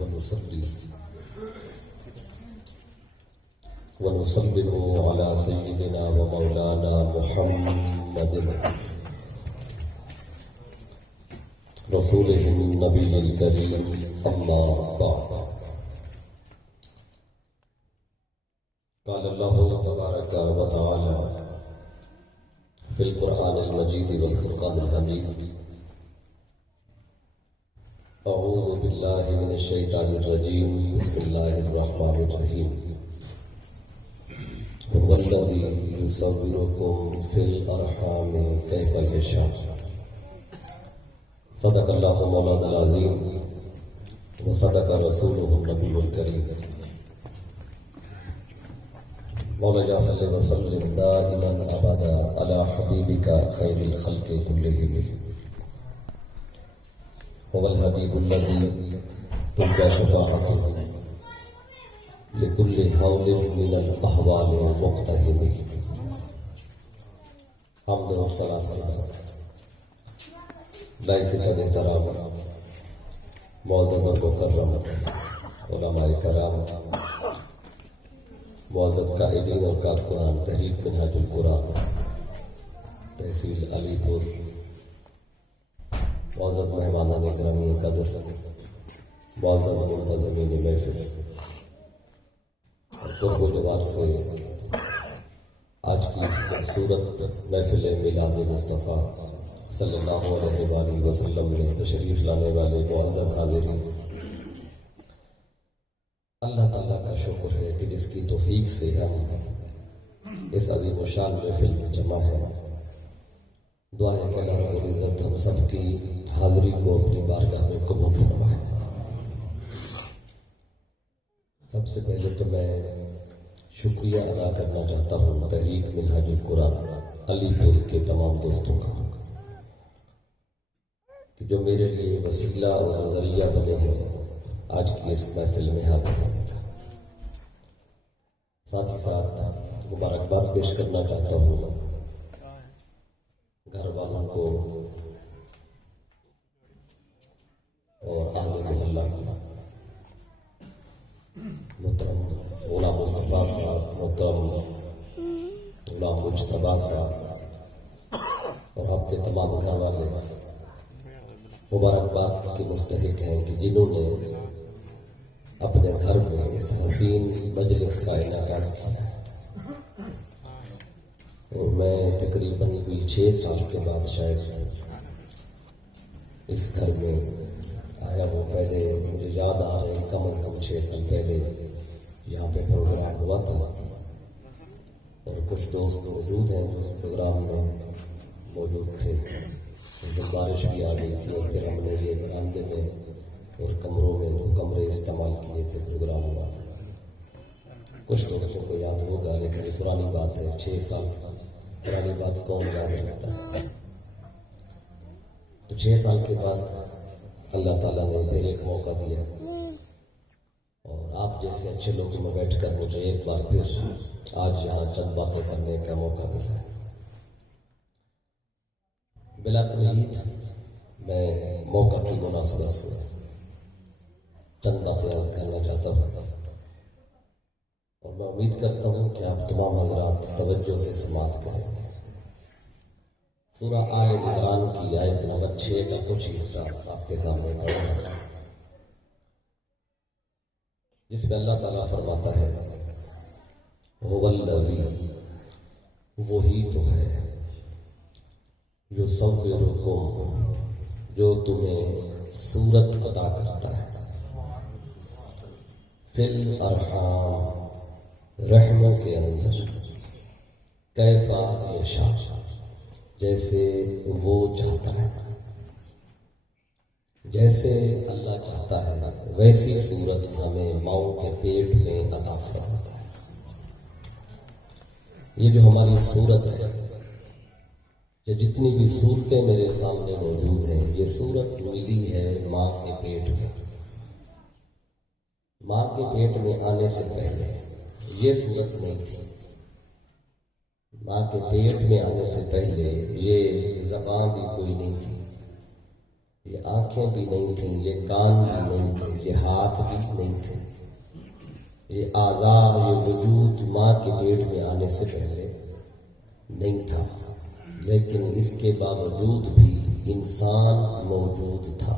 ونصلي ونسلم على سيدنا ومولانا محمد رسوله النبي الكريم أما بعد. قال الله تبارك وتعالى في القرآن المجيد والفرقان الحميد: أعوذ بالله من الشيطان الرجيم، بسم الله الرحمن الرحيم. هو الذي يصوركم في الأرحام كيف يشاء. صدق الله مولانا العظيم وصدق رسوله النبي الكريم. مولانا صلی اللہ وسلم دائما ابدا على حبيبك خير الخلق كلهم. هو الحبيب الذي ترجى شفاعته لكل حول من الاحوال مقتحم. حمد و صلاۃ لائق صد احترام معزز و مکرم علماء کرام، معزز قائدین اور کارکنان تحریک منہاج القرآن تحصیل علی پور، معزز مہمانان گرامی قدر، معزز منتظمین محفل، قرب و جوار سے آج کی خوبصورت محفل میلاد مصطفیٰ صلی اللہ علیہ وآلہ وسلم میں تشریف لانے والے معزز حاضرین، اللہ تعالیٰ کا شکر ہے کہ جس کی توفیق سے ہم اس عظیم و شان محفل میں جمع ہیں. دعا ہے کہ اللہ رب العزت ہم سب کی حاضری کو اپنی بارگاہ میں قبول فرمائے. سب سے پہلے تو میں شکریہ ادا کرنا چاہتا ہوں تحریک منہاج القرآن علی پور کے تمام دوستوں کا کہ جو میرے لیے وسیلہ اور ذریعہ بنے ہیں آج کی اس محفل میں حاضر ہونے کا. ساتھ ہی ساتھ مبارکباد پیش کرنا چاہتا ہوں گھر والوں کو اور اہل محلہ کو، محترم غلام مصطفیٰ صاحب، محترم غلام مجتبیٰ صاحب اور آپ کے تمام گھر والے مبارکباد کے مستحق ہیں کہ جنہوں نے اپنے گھر میں اس حسین مجلس کا انعقاد کیا ہے. اور میں تقریباً کوئی 6 سال کے بعد شاید اس گھر میں آیا ہوں. پہلے مجھے یاد آ رہے کم از کم 6 سال پہلے یہاں پہ پروگرام ہوا تھا اور کچھ دوست موجود ہیں جو اس پروگرام میں موجود تھے. اس دن بارش بھی آ گئی تھی اور پھر ہم نے یہ برآمدے میں اور کمروں میں 2 کمرے استعمال کیے تھے. پروگرام ہوا تھا. کچھ دوستوں کو یاد ہوگا لیکن یہ پرانی بات ہے. 6 سال پرانی بات کون یاد رکھتا ہے. تو 6 سال کے بعد اللہ تعالیٰ نے پھر ایک موقع دیا اور آپ جیسے اچھے لوگوں میں بیٹھ کر مجھے ایک بار پھر آج یہاں چند باتیں کرنے کا موقع ملا. بلا تمہید میں موقع کی مناسبت سے چند باتیں عرض کرنا چاہتا ہوں اور میں امید کرتا ہوں کہ آپ تمام حضرات توجہ سے سماعت کریں گے. سورہ آل عمران کی آیت نمبر 6 کا کچھ حصہ آپ کے سامنے پڑھا ہے جس میں اللہ تعالیٰ فرماتا ہے: هو الذی، وہی تو ہے، یصورکم، جو تمہیں صورت عطا کرتا ہے، فی الارحام، رحموں کے اندر، کیف یشاء، جیسے وہ چاہتا ہے. جیسے اللہ چاہتا ہے ویسی صورت ہمیں ماؤں کے پیٹ میں عطا فرماتا ہے. یہ جو ہماری صورت ہے، یہ جتنی بھی صورتیں میرے سامنے موجود ہیں، یہ صورت ملی ہے ماں کے پیٹ میں. ماں کے پیٹ میں آنے سے پہلے یہ صورت نہیں تھی. ماں کے پیٹ میں آنے سے پہلے یہ زبان بھی کوئی نہیں تھی، یہ آنکھیں بھی نہیں تھیں، یہ کان بھی نہیں تھے، یہ ہاتھ بھی نہیں تھے، یہ اعضاء، یہ وجود ماں کے پیٹ میں آنے سے پہلے نہیں تھا، لیکن اس کے باوجود بھی انسان موجود تھا۔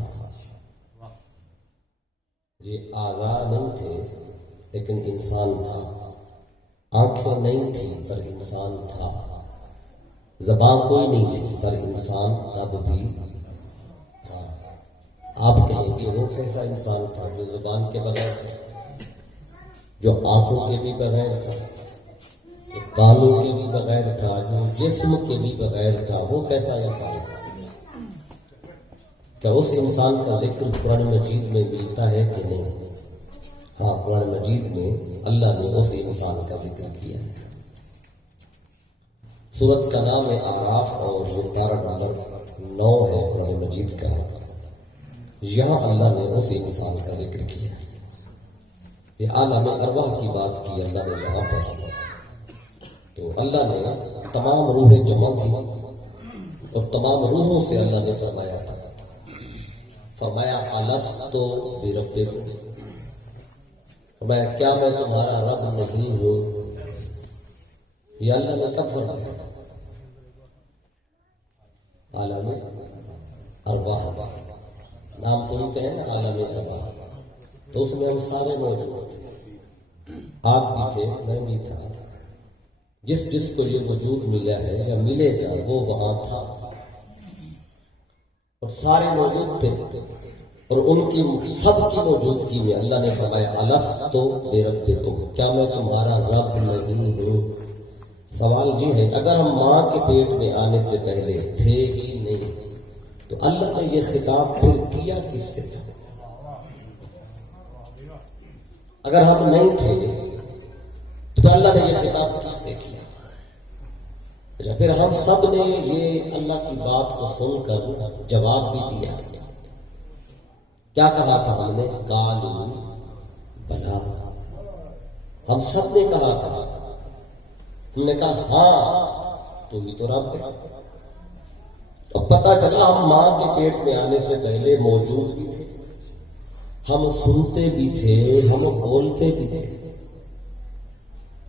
یہ اعضاء نہیں تھے لیکن انسان تھا، آنکھیں نہیں تھیں پر انسان تھا، زبان کوئی نہیں تھی پر انسان تب بھی تھا۔ آپ کہیں گے وہ کیسا انسان تھا جو زبان کے بغیر تھا، جو آنکھوں کے بھی بغیر تھا، جو کانوں کے بھی بغیر تھا، جو جسم کے بھی بغیر تھا، وہ کیسا انسان تھا؟ کیا اس انسان کا ذکر قرآن مجید میں ملتا ہے کہ نہیں؟ ہاں، قرآن مجید میں اللہ نے اس انسان کا ذکر کیا ہے۔ سورت کا نام ہے اعراف اور یہ پارہ نمبر 9 ہے قرآن مجید کا۔ یہاں اللہ نے اس انسان کا ذکر کیا ہے۔ یہ عالم ارواح کی بات کی اللہ نے یہاں پر، تو اللہ نے تمام روحیں جمع تھی اور تمام روحوں سے اللہ نے فرمایا تھا، فرمایا الستُ بربکم، فرمایا کیا میں تمہارا رب نہیں ہوں؟ یہ اللہ نے کب فرمایا تھا؟ عالم ارواح نام سنتے ہیں نا، عالم ارواح، تو اس میں ہم سارے موجود تھے، آپ بھی تھے، میں بھی تھا، جس کو یہ وجود ملا ہے یا ملے گا وہ وہاں تھا اور سارے موجود تھے، اور ان کی سب کی موجودگی میں اللہ نے فرمایا الستُ بربکم، کیا میں تمہارا رب نہیں ہوں؟ سوال جی ہے، اگر ہم ماں کے پیٹ میں آنے سے پہلے تھے ہی نہیں تو اللہ نے یہ خطاب پھر کیا کس سے تھا؟ اگر ہم نہیں تھے تو اللہ نے یہ خطاب کس سے کیا؟ اچھا، پھر ہم سب نے یہ اللہ کی بات کو سن کر جواب بھی دیا، کیا کہا تھا ہم نے؟ قالوا بلا، ہم سب نے کہا تھا، ہم نے کہا ہاں تو ہی تو رب ہے۔ اب پتہ چلا ہم ماں کے پیٹ میں آنے سے پہلے موجود بھی تھے، ہم سنتے بھی تھے، ہم بولتے بھی تھے،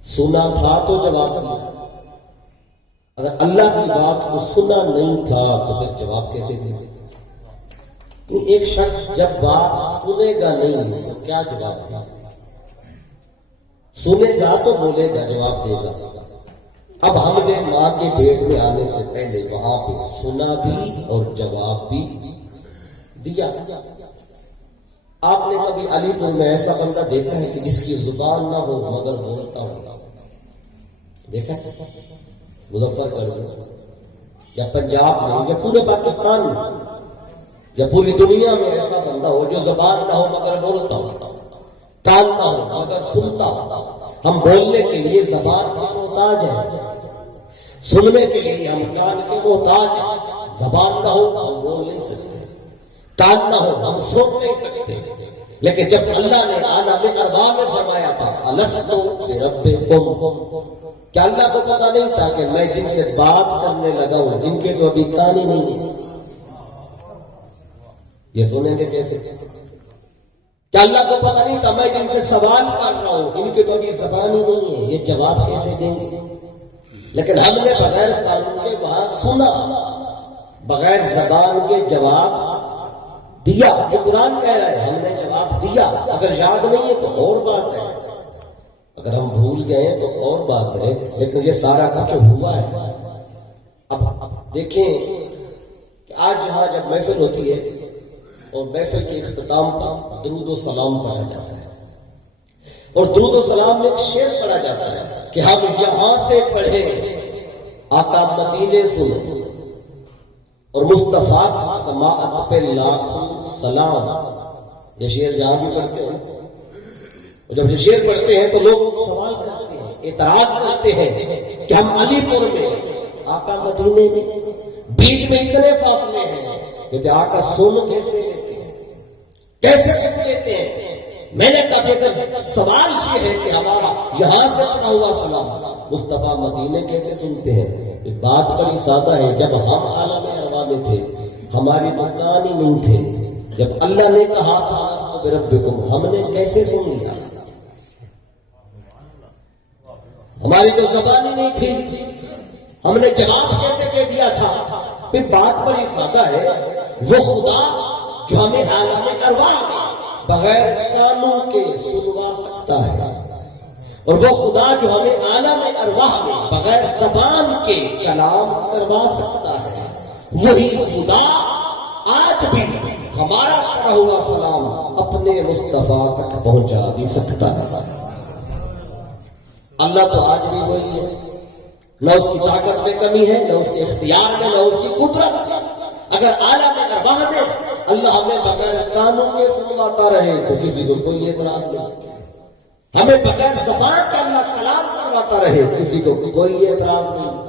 سنا تھا تو جواب دیا، اگر اللہ کی بات کو سنا نہیں تھا تو پھر جواب کیسے دیا؟ ایک شخص جب بات سنے گا نہیں تو کیا جواب دے گا؟ سنے گا تو بولے گا، جواب دے گا۔ اب ہم نے ماں کے پیٹ میں آنے سے پہلے وہاں پہ سنا بھی اور جواب بھی دیا۔ آپ نے کبھی علی پور میں ایسا بندہ دیکھا ہے کہ جس کی زبان نہ ہو مگر بولتا ہو؟ دیکھا مظفر گڑھ یا پنجاب میں یا پورے پاکستان میں یا پوری دنیا میں ایسا بندہ ہو جو زبان نہ ہو مگر بولتا ہو، کان نہ ہو مگر سنتا ہو؟ ہم بولنے کے لیے زبان کے محتاج ہیں، سننے کے لیے ہم کان کے محتاج ہیں۔ زبان نہ ہو ہم بول نہیں سکتے، کان نہ ہو ہم سن نہیں سکتے، لیکن جب اللہ نے عالم ارواح میں فرمایا تھا الستُ بربکم، کیا اللہ کو پتا نہیں تھا کہ میں جن سے بات کرنے لگا ہوں جن کے تو ابھی کان ہی نہیں ہے، یہ سنیں گے کیسے؟ کیا اللہ کو پتا نہیں تھا میں جن سے سوال کر رہا ہوں ان کے تو ابھی زبان ہی نہیں ہے، یہ جواب کیسے دیں گے؟ لیکن ہم نے بغیر کانوں کے وہاں سنا، بغیر زبان کے جواب دیا۔ یہ قرآن کہہ رہا ہے ہم نے جواب دیا، اگر یاد نہیں ہے تو اور بات ہے، اگر ہم بھول گئے تو اور بات ہے، لیکن یہ سارا کچھ ہوا ہے۔ اب دیکھیں کہ آج یہاں جب محفل ہوتی ہے اور محفل کے اختتام پر درود و سلام پڑھا جاتا ہے، اور درود و سلام میں ایک شعر پڑھا جاتا ہے کہ ہم یہاں سے پڑھیں آقا مدینے سنیں اور مصطفیٰ کی سماعت پہ لاکھوں سلام۔ یہ شعر جہاں بھی پڑھتے ہیں، جب یہ شعر پڑھتے ہیں تو لوگ سوال کرتے ہیں، اعتراض کرتے ہیں کہ ہم علی پور میں، آقا مدینے میں، بیچ میں اتنے فاصلے ہیں کہ آقا سن کیسے لیتے ہیں، کیسے سن لیتے ہیں؟ میں نے کہا اگر سوال یہ ہے کہ ہمارا یہاں سے پڑھا ہوا سلام مصطفیٰ مدینے کیسے سنتے ہیں؟ بات بڑی سادہ ہے، جب ہم عالم ارواح میں تھے ہماری تو کان ہی نہیں تھے، جب اللہ نے کہا تھا الست بربکم، ہم نے کیسے سن لیا؟ ہماری تو زبان ہی نہیں تھی، ہم نے جواب کیسے دے دیا تھا؟ پھر بات بڑی سادہ ہے، وہ خدا جو ہمیں عالم ارواح بغیر کانوں کے سنوا سکتا ہے، اور وہ خدا جو ہمیں عالم ارواح میں بغیر زبان کے کلام کروا سکتا ہے، وہی خدا آج بھی ہمارا پڑھا ہوا سلام اپنے مصطفیٰ تک پہنچا بھی سکتا ہے۔ اللہ تو آج بھی وہی ہے، نہ اس کی طاقت میں کمی ہے، نہ اس کے اختیار میں، نہ اس کی قدرت۔ اگر عالم ارواح میں اللہ ہمیں بغیر کانوں کے سنواتا رہے تو کسی کو کوئی اعتراض نہیں، ہمیں بغیر زبان کا اللہ کلام کرواتا رہے کسی کو کوئی اعتراض نہیں،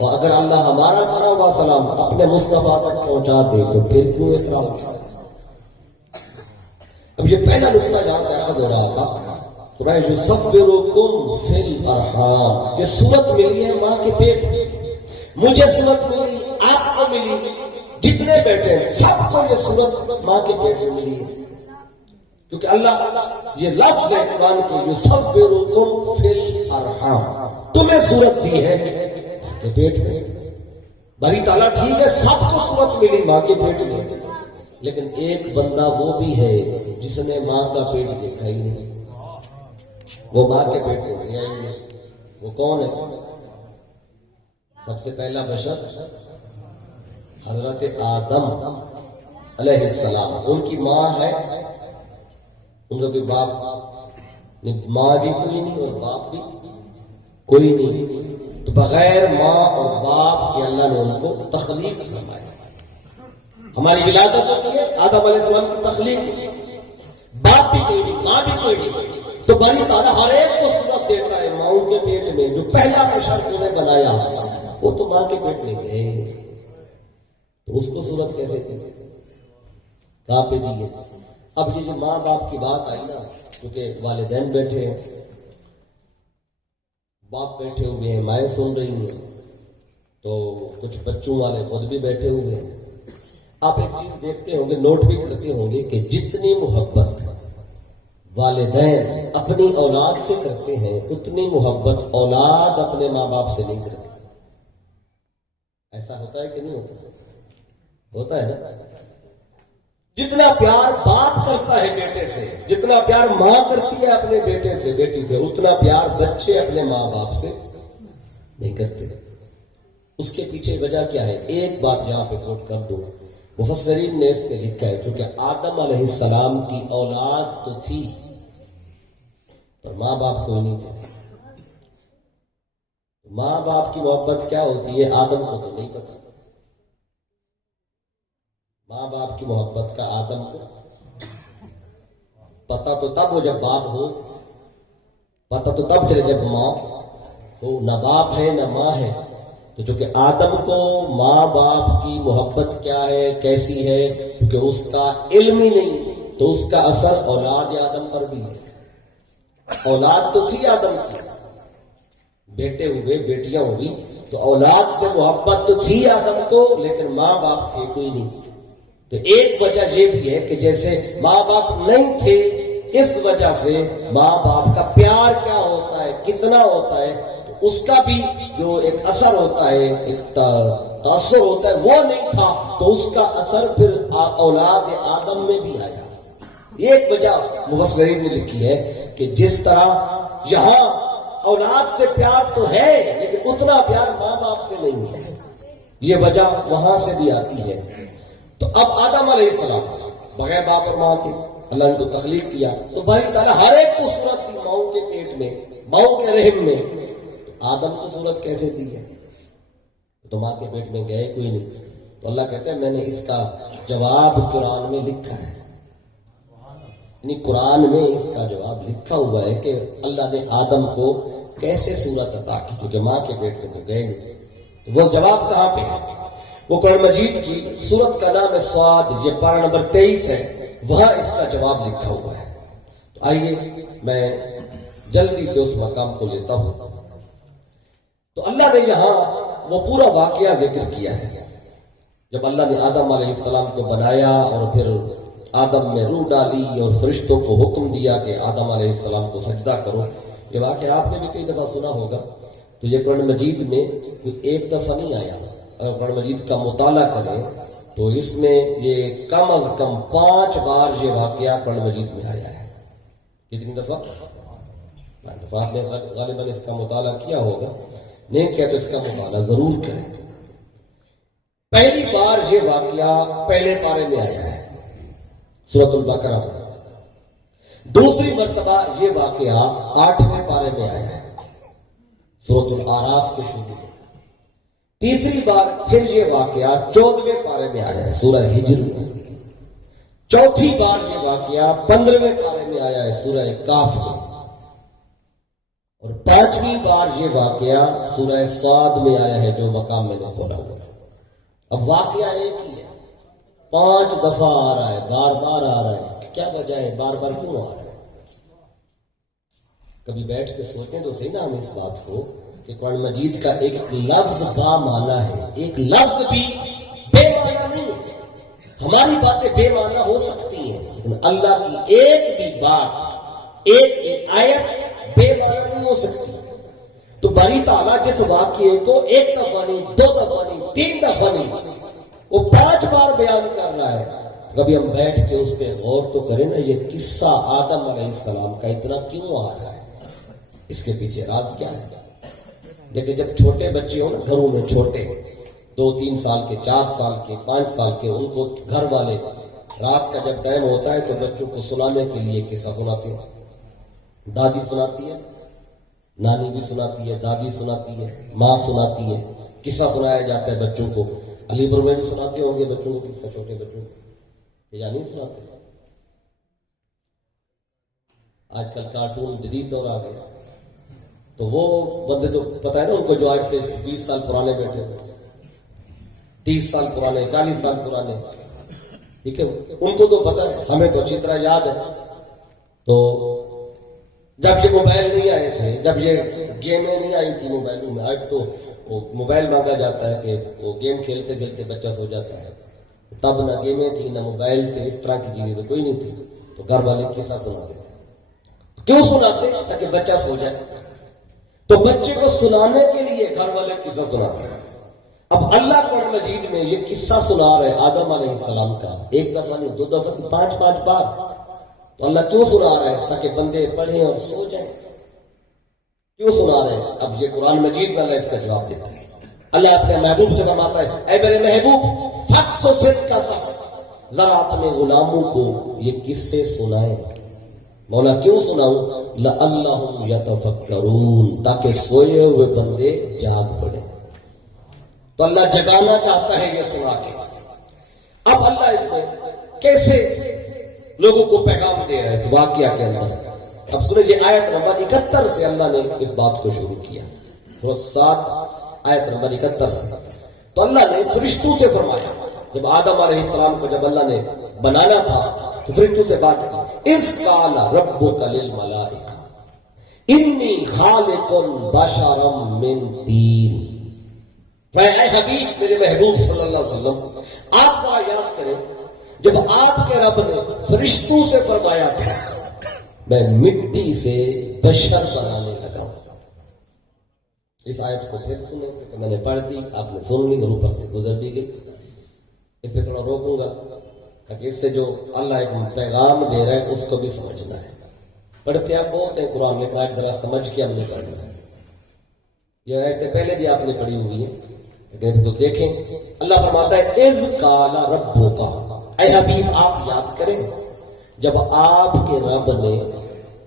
اور اگر اللہ ہمارا پڑھا ہوا سلام اپنے مصطفیٰ تک پہنچا دے تو پھر کیوں اعتراض؟ اب یہ پہلا نقطہ جہاں سے اخذ ہو رہا تھا، یصورکم فی الارحام، یہ صورت ملی ہے ماں کے پیٹ میں، مجھے صورت ملی، آپ کو ملی، جتنے بیٹھے ہیں سب کو یہ صورت ماں کے پیٹ میں ملی ہے، کیونکہ اللہ یہ لفظ ہے قرآن کے، یصورکم فی الارحام، تمہیں صورت دی ہے ماں کے پیٹ میں۔ باری تعالیٰ ٹھیک ہے سب کو صورت ملی ماں کے پیٹ میں، لیکن ایک بندہ وہ بھی ہے جس نے ماں کا پیٹ دیکھا ہی نہیں، وہ ماں کے پیٹ میں گیا ہی نہیں۔ وہ کون ہے؟ سب سے پہلا بشر حضرت آدم علیہ السلام، ان کی ماں ہے، ان کا کوئی باپ نہیں، ماں بھی کوئی نہیں اور باپ بھی کوئی نہیں، تو بغیر ماں اور باپ کے اللہ نے ان کو تخلیق فرمایا۔ ہماری ولادت ہوتی ہے، آدم علیہ السلام کی تخلیق، باپ بھی کوئی نہیں، ماں بھی کوئی نہیں، تو باری تعالیٰ ہر ایک کو صورت دیتا ہے ماں کے پیٹ میں۔ جو پہلا بشر نے بنایا وہ تو ماں کے پیٹ میں گئے، تو اس کو صورت کیسے دی؟ کہاں پہ دی ہے؟ اب یہ جو ماں باپ کی بات آئی نا، کیونکہ والدین بیٹھے ہیں، باپ بیٹھے ہوئے ہیں، مائیں سن رہی ہیں، تو کچھ بچوں والے خود بھی بیٹھے ہوئے ہیں۔ آپ ایک چیز دیکھتے ہوں گے، نوٹ بھی کرتے ہوں گے کہ جتنی محبت والدین اپنی اولاد سے کرتے ہیں اتنی محبت اولاد اپنے ماں باپ سے نہیں کرتی۔ ایسا ہوتا ہے کہ نہیں ہوتا؟ ہوتا ہے نا؟ جتنا پیار باپ کرتا ہے بیٹے سے، جتنا پیار ماں کرتی ہے اپنے بیٹے سے بیٹی سے، اتنا پیار بچے اپنے ماں باپ سے نہیں کرتے۔ اس کے پیچھے وجہ کیا ہے؟ ایک بات یہاں پہ کوٹ کر دو، مفسرین نے اس پہ لکھا ہے کیونکہ آدم علیہ السلام کی اولاد تو تھی پر ماں باپ کوئی نہیں تھا۔ ماں باپ کی محبت کیا ہوتی ہے آدم کو تو نہیں پتا، ماں باپ کی محبت کا آدم کو پتا تو تب ہو جب باپ ہو، پتا تو تب چلے جب ماں ہو، نہ باپ ہے نہ ماں ہے۔ تو چونکہ آدم کو ماں باپ کی محبت کیا ہے کیسی ہے کیونکہ اس کا علم ہی نہیں، تو اس کا اثر اولاد آدم پر بھی ہے۔ اولاد تو تھی آدم کی، بیٹے ہوئے بیٹیاں ہوئی، تو اولاد سے محبت تو تھی آدم کو، لیکن ماں باپ تھے کوئی نہیں۔ تو ایک وجہ یہ بھی ہے کہ جیسے ماں باپ نہیں تھے، اس وجہ سے ماں باپ کا پیار کیا ہوتا ہے، کتنا ہوتا ہے، تو اس کا بھی جو ایک اثر ہوتا ہے، ایک تاثر ہوتا ہے، وہ نہیں تھا، تو اس کا اثر پھر اولاد آدم میں بھی آیا۔ یہ ایک وجہ مفسرین نے لکھی ہے کہ جس طرح یہاں اولاد سے پیار تو ہے لیکن اتنا پیار ماں باپ سے نہیں ہے، یہ وجہ وہاں سے بھی آتی ہے۔ تو اب آدم علیہ السلام بغیر باپ اور ماں کے اللہ نے کو تخلیق کیا، تو باری تعالیٰ ہر ایک کو صورت دی ماؤں کے پیٹ میں، ماؤں کے رحم میں، تو آدم کو صورت کیسے دی ہے؟ تو ماں کے پیٹ میں گئے کوئی نہیں، تو اللہ کہتے ہیں میں نے اس کا جواب قرآن میں لکھا ہے، یعنی قرآن میں اس کا جواب لکھا ہوا ہے کہ اللہ نے آدم کو کیسے صورت عطا کی، کیونکہ ماں کے پیٹ میں تو گئے نہیں۔ وہ جواب کہاں پہ ہے؟ وہ قرآن مجید کی سورت کا نام ہے صاد، یہ پارہ نمبر 23 ہے، وہاں اس کا جواب لکھا ہوا ہے۔ تو آئیے میں جلدی سے اس مقام کو لیتا ہوں۔ تو اللہ نے یہاں وہ پورا واقعہ ذکر کیا ہے جب اللہ نے آدم علیہ السلام کو بنایا اور پھر آدم میں روح ڈالی اور فرشتوں کو حکم دیا کہ آدم علیہ السلام کو سجدہ کرو، یہ واقعہ آپ نے بھی کئی دفعہ سنا ہوگا، تو یہ قرآن مجید میں ایک دفعہ نہیں آیا۔ اگر قرآن مجید کا مطالعہ کریں تو اس میں یہ کم از کم 5 بار یہ واقعہ قرآن مجید میں آیا ہے۔ کتنی دفعہ؟ 5 دفعہ۔ آپ نے غالباً اس کا مطالعہ کیا ہوگا، نہیں کیا تو اس کا مطالعہ ضرور کریں۔ پہلی بار یہ واقعہ پہلے پارے میں آیا ہے سورۃ البقرہ میں، دوسری مرتبہ یہ واقعہ 8ویں پارے میں آیا ہے سورۃ الاعراف کے شروع میں، تیسری بار پھر یہ واقعہ 14ویں پارے میں آیا ہے سورہ ہجر میں، چوتھی بار یہ واقعہ 15ویں پارے میں آیا ہے سورہ کاف میں، اور 5ویں بار یہ واقعہ سورہ صاد میں آیا ہے جو مقام میں نے کھولا ہوا ہے۔ اب واقعہ ایک ہی ہے، 5 دفعہ آ رہا ہے، بار بار آ رہا ہے، کیا وجہ ہے بار بار کیوں آ رہا ہے؟ کبھی بیٹھ کے سوچیں تو صحیح نا ہم اس بات کو کہ قرآن مجید کا ایک لفظ با معنی ہے، ایک لفظ بھی بے معنی نہیں ہے۔ ہماری باتیں بے معنی ہو سکتی ہیں لیکن اللہ کی ایک بھی بات، ایک آیت بے معنی نہیں ہو سکتی۔ تو باری تعالیٰ جس واقعے کو 1 دفعہ نہیں، 2 دفعہ نہیں، 3 دفعہ نہیں، وہ 5 بار بیان کر رہا ہے، کبھی ہم بیٹھ کے اس پہ غور تو کریں نا، یہ قصہ آدم علیہ السلام کا اتنا کیوں آ رہا ہے، اس کے پیچھے راز کیا ہے؟ دیکھیں جب چھوٹے بچے ہو نا گھروں میں، چھوٹے 2-3 سال کے، 4 سال کے، 5 سال کے، ان کو گھر والے رات کا جب ٹائم ہوتا ہے تو بچوں کو سنانے کے لیے قصہ سناتے ہیں۔ دادی سناتی ہے، نانی بھی سناتی ہے، دادی سناتی ہے، ماں سناتی ہے، قصہ سنایا جاتا ہے بچوں کو۔ علی پور میں بھی سناتے ہوں گے بچوں کو قصہ، چھوٹے بچوں کو، یا نہیں سناتے؟ آج کل کارٹون جدید دور آ گیا، تو وہ بندے تو پتہ ہے نا ان کو جو آج سے 20 سال پرانے بیٹھے، 30 سال پرانے، 40 سال پرانے، ٹھیک ہے، ان کو تو پتہ ہے، ہمیں تو اچھی طرح یاد ہے۔ تو جب یہ موبائل نہیں آئے تھے، جب یہ گیمیں نہیں آئی تھی موبائلوں میں، آج تو وہ موبائل مانگا جاتا ہے کہ وہ گیم کھیلتے کھیلتے بچہ سو جاتا ہے، تب نہ گیمیں تھی نہ موبائل تھے، اس طرح کی چیزیں تو کوئی نہیں تھی، تو گھر والے قصہ سناتے تھے۔ کیوں سناتے؟ تاکہ بچہ سو جائے، تو بچے کو سنانے کے لیے گھر والے قصہ سناتے ہیں۔ اب اللہ قرآن مجید میں یہ قصہ سنا رہے اب علیہ السلام کا، 1 دفعہ نہیں، 2 دفعہ نہیں، 5 بار۔ تو اللہ کیوں سنا رہے ہیں؟ تاکہ بندے پڑھیں اور سو جائیں۔ کیوں سنا رہے ہیں؟ اب یہ قرآن مجید میں اللہ اس کا جواب دیتا ہے۔ اللہ اپنے محبوب سے فرماتا ہے، اے میرے محبوب ذرا اپنے غلاموں کو یہ قصے سنائے۔ مولا کیوں سناؤں؟ لعلہم یتفکرون، تاکہ سوئے ہوئے بندے جاگ پڑے۔ تو اللہ جگانا چاہتا ہے یہ سنا کے۔ اب اللہ اس میں کیسے لوگوں کو پیغام دے رہا ہے اس واقعہ کے اندر؟ اب سنیں یہ آیت نمبر 71 سے اللہ نے اس بات کو شروع کیا، سورۃ 7 آیت نمبر 71 سے۔ تو اللہ نے فرشتوں سے فرمایا، جب آدم علیہ السلام کو جب اللہ نے بنانا تھا تو فرشتوں سے بات کی، اذ قال ربک للملائکہ انی خالق بشرا من طین۔ اے حبیب، میرے محبوب صلی اللہ علیہ وسلم، آپ کا یاد کریں جب آپ کے رب نے فرشتوں سے فرمایا تھا میں مٹی سے بشر بنانے لگا ہوں۔ اس آیت کو پھر سنیں کہ میں نے پڑھ دی، آپ نے سن لی اور اوپر سے گزر بھی گئی۔ اس پہ تھوڑا روکوں گا تاکہ اس سے جو اللہ ایک پیغام دے رہا ہے اس کو بھی سمجھنا ہے۔ پڑھتے آپ بہت ہیں قرآن میں، آج ذرا سمجھ کے ہم نے پڑھنا ہے۔ یہ آیتیں پہلے بھی آپ نے پڑھی ہوئی ہیں لیکن تو دیکھیں، اللہ فرماتا ہے اذ قال ربک، اے حبیب آپ یاد کریں جب آپ کے رب نے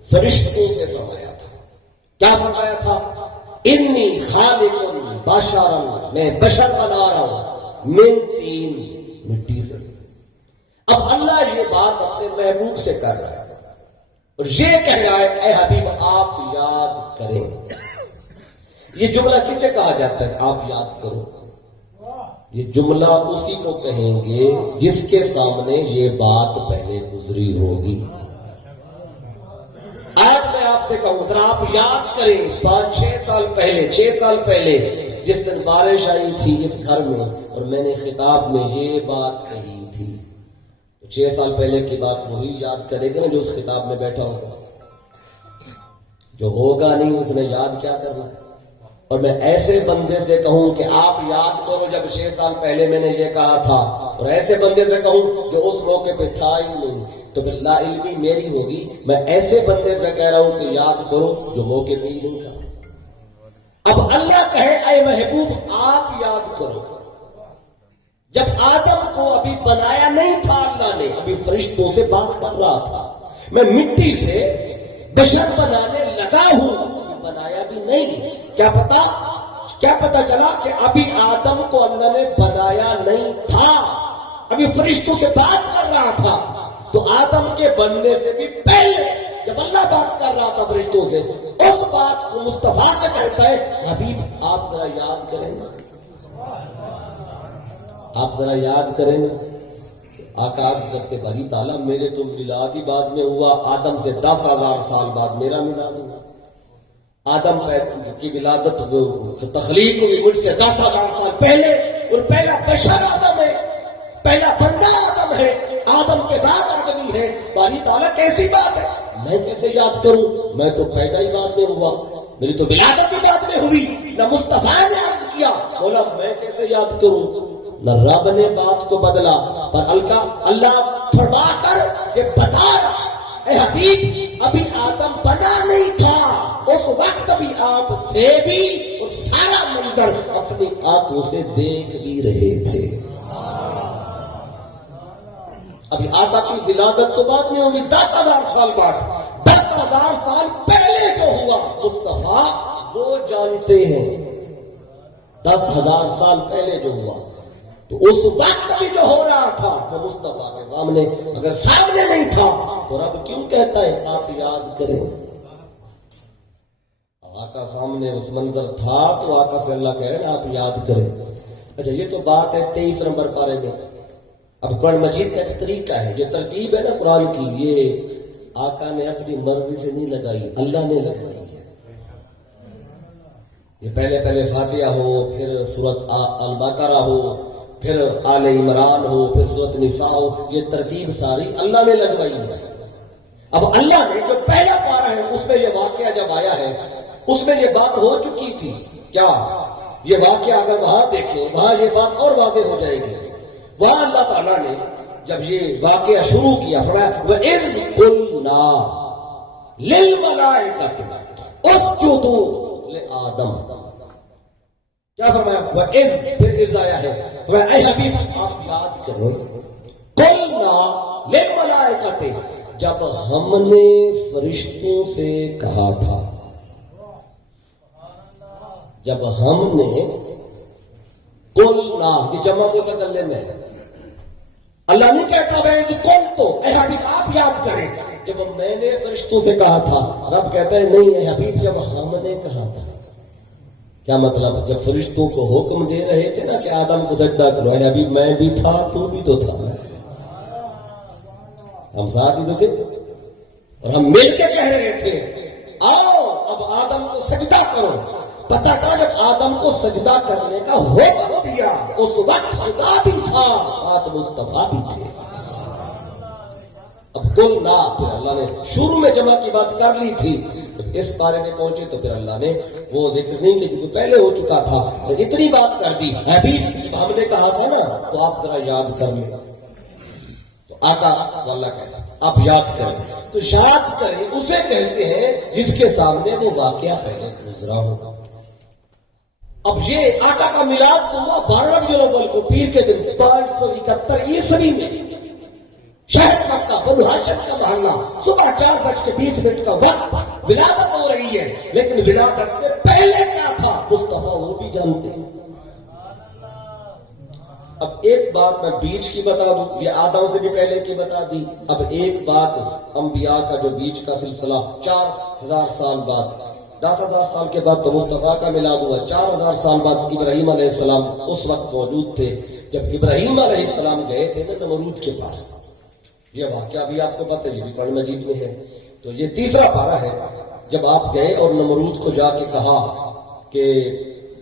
فرشتوں سے فرمایا تھا، کیا فرمایا تھا؟ انی خالق بشرا، میں بشر بنا رہا ہوں، من طین، مٹی سے۔ اب اللہ یہ بات اپنے محبوب سے کر رہا ہے اور یہ کہہ رہا ہے اے حبیب آپ یاد کریں۔ یہ جملہ کسے کہا جاتا ہے آپ یاد کرو؟ یہ جملہ اسی کو کہیں گے جس کے سامنے یہ بات پہلے گزری ہوگی۔ آج میں آپ سے کہوں ذرا آپ یاد کریں 5-6 سال پہلے، 6 سال پہلے جس دن بارش آئی تھی اس گھر میں اور میں نے خطاب میں یہ بات کہی تھی. 6 سال پہلے کی بات وہی یاد کرے گا نا جو اس خطاب میں بیٹھا ہوگا. جو ہوگا نہیں اس نے یاد کیا کرنا. اور میں ایسے بندے سے کہوں کہ آپ یاد کرو جب 6 سال پہلے میں نے یہ کہا تھا، اور ایسے بندے سے کہوں جو اس موقع پہ تھا ہی نہیں، تو پھر لا علمی میری ہوگی. میں ایسے بندے سے کہہ رہا ہوں کہ یاد کرو جو موقع پہ ہی نہیں تھا. اب اللہ کہے اے محبوب آپ یاد کرو، جب آدم کو ابھی بنایا نہیں تھا اللہ نے، ابھی فرشتوں سے بات کر رہا تھا. میں مٹی سے بشر بنانے لگا ہوں، بنایا بھی نہیں. کیا پتا چلا کہ ابھی آدم کو اللہ نے بنایا نہیں تھا، ابھی فرشتوں سے بات کر رہا تھا. تو آدم کے بننے سے بھی پہلے جب اللہ بات کر رہا تھا فرشتوں سے، اس بات کو مصطفیٰ سے کہتا ہے حبیب آپ ذرا یاد کریں نا، آپ ذرا یاد کریں نا. آقا عرض کرتے باری تعالیٰ میرے تو میلاد ہی بعد میں ہوا، آدم سے 10,000 سال بعد میرا میلاد ہوا. آدم کی ولادت تخلیق ہوئی مجھ سے 10,000 سال پہلے، اور پہلا بشر آدم ہے، پہلا بندہ آدم ہے، آدم کے بعد آدمی ہے. باری تعالیٰ کیسی بات ہے، میں کیسے یاد کروں، میں تو پیدا ہی بعد میں ہوا، میری تو ولادت ہی بعد میں ہوئی. نہ مصطفیٰ نے عرض کیا، بولا میں کیسے یاد کروں. نہ رب نے بات کو بدلا، پر اللہ فرما کر یہ بتا رہا اے حبیب ابھی آدم بنا نہیں تھا، اس وقت بھی آپ تھے بھی، اور سارا منظر اپنی آنکھوں سے دیکھ بھی رہے تھے. ابھی آقا کی ولادت تو بعد میں ہوگی 10,000 سال بعد. 10,000 سال پہلے جو ہوا مصطفیٰ وہ جانتے ہیں. 10,000 سال پہلے جو ہوا، تو اس وقت بھی جو ہو رہا تھا وہ مصطفیٰ کے سامنے، اگر سامنے نہیں تھا تو رب کیوں کہتا ہے آپ یاد کریں. آقا سامنے اس منظر تھا تو آقا سے اللہ کہہ رہے ہیں آپ یاد کریں. اچھا یہ تو بات ہے 23 نمبر پارے میں. اب قرآن مجید کا ایک طریقہ ہے، جو ترکیب ہے نا قرآن کی، یہ آقا نے اپنی مرضی سے نہیں لگائی، اللہ نے لگائی ہے. یہ پہلے فاتحہ ہو، پھر سورۃ البقرہ ہو، پھر آل عمران ہو، پھر سورۃ نساء ہو، یہ ترتیب ساری اللہ نے لگوائی ہے. اب اللہ نے جو پہلا پارہ ہے اس میں یہ واقعہ جب آیا ہے اس میں یہ بات ہو چکی تھی. کیا یہ واقعہ اگر وہاں دیکھیں وہاں یہ بات اور واضح ہو جائے گی. وہاں اللہ تعالیٰ نے جب یہ واقعہ شروع کیا فرمایا وَإِذْ قُلْنَا لِلْمَلَائِكَةِ اسْجُدُوا لِآدَمَ. کیا فرمایا وَإِذْ، پھر اذ آیا ہے، فرمایا اے حبیب آپ یاد کریں قُلْنَا لِلْمَلَائِكَةِ، جب ہم نے فرشتوں سے کہا تھا، جب ہم نے قُلْنَا یہ جمع متکلم ہے. اللہ نہیں کہتا وَإِذْ قُلْتُ اے حبیب آپ یاد کریں جب میں نے فرشتوں سے کہا تھا. رب کہتا ہے نہیں اے حبیب جب ہم نے کہا تھا. کیا مطلب؟ جب فرشتوں کو حکم دے رہے تھے نا کہ آدم کو سجدہ کرو، اے حبیب میں بھی تھا تو بھی تو تھا، ہم ساتھ ہی تو تھے، اور ہم مل کے کہہ رہے تھے آؤ اب آدم کو سجدہ کرو. پتہ تھا جب آدم کو سجدہ کرنے کا حکم دیا اس وقت خدا بھی تھا ساتھ مصطفیٰ بھی تھے. اب کل نہ پھر اللہ نے شروع میں جمع کی بات کر لی تھی، اس بارے میں پہنچے تو پھر اللہ نے وہ ذکر نہیں کہ پہلے ہو چکا تھا، اتنی بات کر دی حبیب ہم نے کہا تھا نا تو آپ ذرا یاد کر لیں. تو آقا اللہ کہتا آپ یاد کریں. تو یاد کریں اسے کہتے ہیں جس کے سامنے وہ واقعہ پہلے گزرا ہو. اب یہ آقا کا میلاد تو ہوا 12 ربیع الاول کو پیر کے دن 571 عیسوی میں شہر مکہ بنو ہاشم کا محلہ، صبح 4:20 کا وقت ولادت ہو رہی ہے. لیکن ولادت سے پہلے کیا تھا مصطفیٰ وہ بھی جانتے ہیں. اب ایک بات میں بیچ کی بتا دوں، یہ آدم سے بھی پہلے کی بتا دی. اب ایک بات انبیاء کا جو بیچ کا سلسلہ 4000 سال بعد، 10,000 سال کے بعد تو مصطفیٰ کا میلاد ہوا. 4000 سال بعد ابراہیم علیہ السلام اس وقت موجود تھے جب ابراہیم علیہ السلام گئے تھے نا نمرود کے پاس. یہ واقعہ بھی آپ کو پتہ ہے، یہ بھی قرآن مجید میں ہے. تو یہ تیسرا پارہ ہے. جب آپ گئے اور نمرود کو جا کے کہا کہ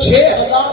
6000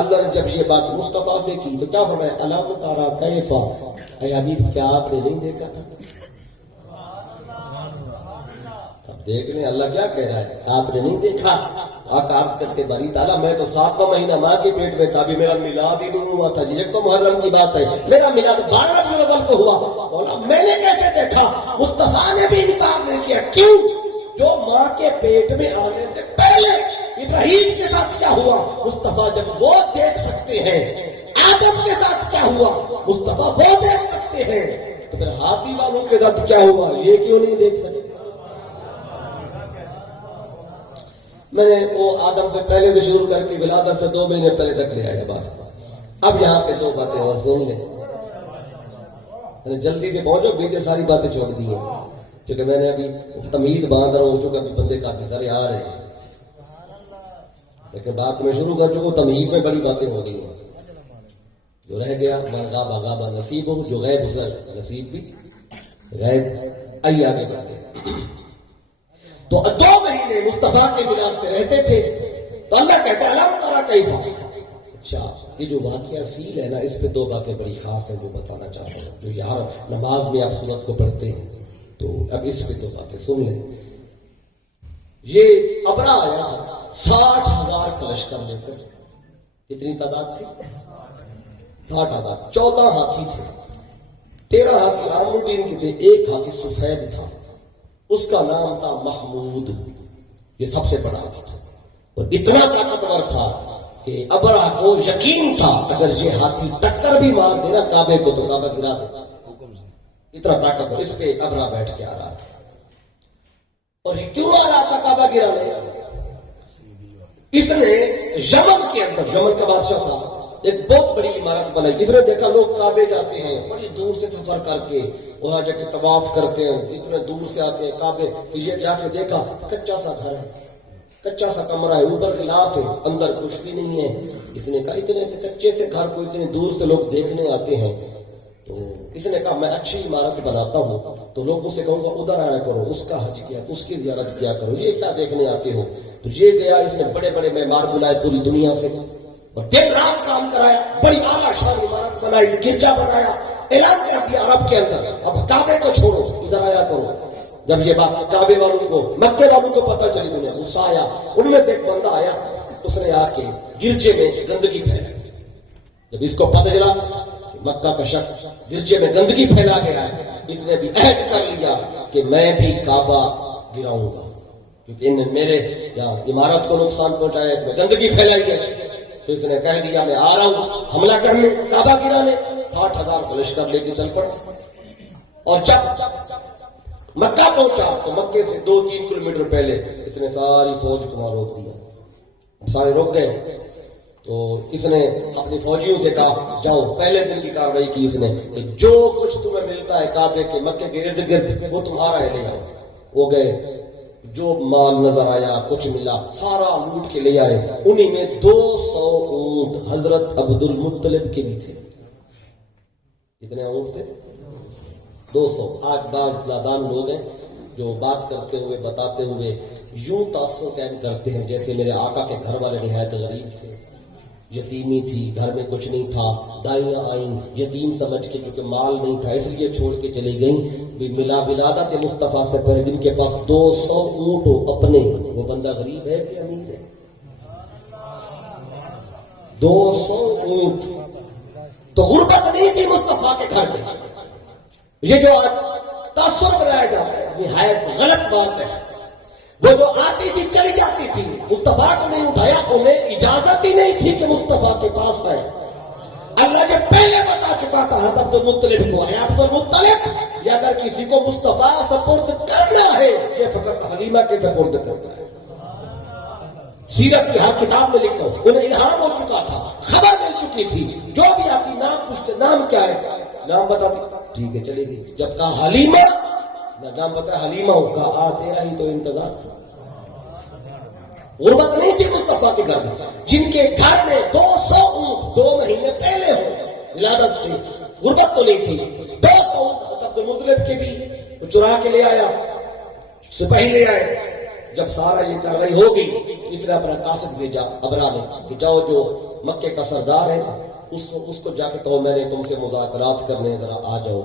اللہ نے جب یہ بات مصطفیٰ سے کی تو کیا فرمایا؟ الم ترى کیف، اے حبیب کیا آپ نے نہیں دیکھا تھا؟ اب دیکھ لیں اللہ کیا کہہ رہا ہے، آپ نے نہیں دیکھا؟ آکار کرتے بری تعالیٰ میں تو 7واں مہینہ ماں کے پیٹ میں تھا، ابھی میرا میلاد ہی نہیں ہوا تھا جی، ایک تو محرم کی بات ہے، میرا میلاد 12 ربیع الاول کو ہوا، بولا میں نے کیسے دیکھا؟ مصطفیٰ نے بھی انکار نہیں کیا، کیوں؟ جو ماں کے پیٹ میں آنے سے پہلے ابراہیم کے ساتھ کیا ہوا مصطفیٰ جب وہ دیکھ سکتے ہیں، آدم کے ساتھ کیا ہوا مصطفیٰ وہ دیکھ سکتے ہیں، تو پھر ہاتھی والوں کے ساتھ کیا ہوا یہ کیوں نہیں دیکھ سکتے؟ میں نے وہ آدم سے پہلے سے شروع کر کے ولادت سے 2 مہینے پہلے تک لے آیا بات۔ اب یہاں پہ 2 باتیں اور سن لیں، جلدی سے پہنچو، بیچے ساری باتیں چھوڑ دی ہیں کیونکہ میں نے ابھی تمہید باندھ رہا ہوں چونکہ ابھی بندے کافی سارے آ رہے ہیں، لیکن بات میں شروع کر چکا، تمہید میں بڑی باتیں ہو گئی ہیں۔ جو رہ گیا غابہ غابہ نصیب ہو، جو غیب اسے نصیب بھی غیب۔ آئیے آگے بڑھتے ہیں۔ تو 2 مہینے مصطفیٰ کے ملاز سے رہتے تھے، تو اللہ کہتا ہے الم ترى کیف۔ اچھا یہ جو واقعہ فیل ہے نا، اس پہ 2 باتیں بڑی خاص ہیں جو بتانا چاہتا ہوں، جو یار نماز میں آپ سورت کو پڑھتے ہیں تو اب اس پہ 2 باتیں سن لیں۔ یہ ابرا آیا 60,000 کا لشکر لے کر، کتنی تعداد تھی؟ 60,000، 14 ہاتھی تھے، 13 ہاتھی آرموٹین کے تھے، 1 ہاتھی سفید تھا، اس کا نام تھا محمود، یہ سب سے بڑا ہاتھی تھا اور اتنا طاقتور تھا کہ ابرا کو یقین تھا اگر یہ ہاتھی ٹکر بھی مار دینا کعبے کو تو کعبہ گرا دے، اتنا طاقتور۔ اس پہ ابرا بیٹھ کے آ رہا تھا، اور یہ کیوں آ رہا تھا کعبہ گرانے؟ اس نے یمن کے اندر، یمن کا بادشاہ تھا، ایک بہت بڑی عمارت بنائی۔ اس نے دیکھا لوگ کعبے جاتے ہیں بڑی دور سے سفر کر کے، وہاں جا کے طواف کرتے ہیں، اتنے دور سے آتے ہیں کعبے، یہ جا کے دیکھا کچا سا گھر ہے، کچا سا کمرہ ہے، اوپر غلاف ہے، اندر کچھ بھی نہیں ہے۔ اس نے کہا اتنے سے کچے سے گھر کو اتنے دور سے لوگ دیکھنے آتے ہیں، تو اس نے کہا میں اچھی عمارت بناتا ہوں تو لوگوں سے کہوں گا ادھر آیا کرو، اس کا حج کیا، اس کی زیارت کیا کرو، یہ کیا دیکھنے آتے ہو؟ تو یہ گیا، اس نے بڑے بڑے معمار بلائے پوری دنیا سے اور دن رات کام کرایا، بڑی اعلیٰ شان عمارت بنائی، گرجا بنایا، اعلان کیا کیا عرب کے اندر اب کعبے کو چھوڑو، ادھر آیا کرو۔ جب یہ بات کعبے والوں کو، مکے والوں کو پتہ چلی، دنیا غصہ آیا، ان میں سے ایک بندہ آیا، اس نے آ کے گرجے میں گندگی پھیلائی۔ جب اس کو پتہ چلا کہ مکہ کا شخص گرجے میں گندگی پھیلا گیا ہے، اس نے بھی عہد کر لیا کہ میں بھی کعبہ گراؤں گا، کیونکہ ان نے میرے یہاں عمارت کو نقصان پہنچایا، اس میں گندگی پھیلائی ہے۔ تو اس نے کہہ دیا میں آ رہا ہوں حملہ کرنے، کعبہ گرانے۔ 60,000 کا لشکر لے کے چل پڑا، اور جب مکہ پہنچا تو مکے سے 2-3 کلومیٹر پہلے اس نے ساری فوج کو وہاں روک دیا، سارے روک گئے۔ تو اس نے اپنی فوجیوں سے کہا جاؤ، پہلے دن کی کارروائی کی اس نے کہ جو کچھ تمہیں ملتا ہے کعبے کے مکے کے ارد گرد وہ تمہارا ہے، لے آؤ۔ وہ گئے، جو مال نظر آیا کچھ ملا سارا لوٹ کے لے آئے۔ انہی میں 200 اونٹ حضرت عبد المطلب کے بھی تھے۔ کتنے اونٹ تھے؟ 200۔ آج بعض نادان لوگ ہیں جو بات کرتے ہوئے بتاتے ہوئے یوں تاثر قائم کرتے ہیں جیسے میرے آقا کے گھر والے نہایت غریب تھے، یتیمی تھی، گھر میں کچھ نہیں تھا، دائیاں آئیں یتیم سمجھ کے، کیونکہ مال نہیں تھا اس لیے چھوڑ کے چلی گئیں۔ ملا ولادت مصطفیٰ سے پہلے جن کے پاس 200 اونٹ اپنے، وہ بندہ غریب ہے کہ امیر ہے؟ 200 اونٹ، تو غربت نہیں تھی مصطفیٰ کے گھر میں۔ یہ جو تاثر بنایا جاتا ہے نہایت غلط بات ہے۔ وہ جو آتی تھی چلی جاتی تھی، مصطفیٰ کو نہیں اٹھایا، انہیں اجازت ہی نہیں تھی کہ مصطفیٰ کے پاس آئے۔ اللہ نے پہلے بتا چکا تھا عبد المطلب کو، اے عبد المطلب، یہ اگر کسی کو مصطفیٰ سپرد کرنا ہے یہ فقط حلیمہ کے سپرد کرنا ہے۔ سیرت کی ہر کتاب میں لکھا، انہیں الہام ہو چکا تھا، خبر مل چکی تھی، جو بھی آپ کی نام پوچھتے نام کیا ہے، نام بتا دی، ٹھیک ہے چلے گی۔ جب کہا حلیمہ، نام بتا حلیمہ ہو، کہا تیرا ہی تو انتظار تھا۔ غربت نہیں تھی مصطفیٰ کے گھر میں، جن کے گھر میں 200 اونٹ 2 مہینے پہلے ہو ولادت سے، غربت تو نہیں تھی۔ 200 اونٹ عبد المطلب کے بھی چرا کے لے آیا، سپاہی لے آئے، جب سارا یہ کاروائی ہو گئی اس نے اپنا قاصد بھیجا ابرا نے کہ جاؤ جو مکے کا سردار ہے اس کو جا کے کہو میں نے تم سے مذاکرات کرنے ذرا آ جاؤ.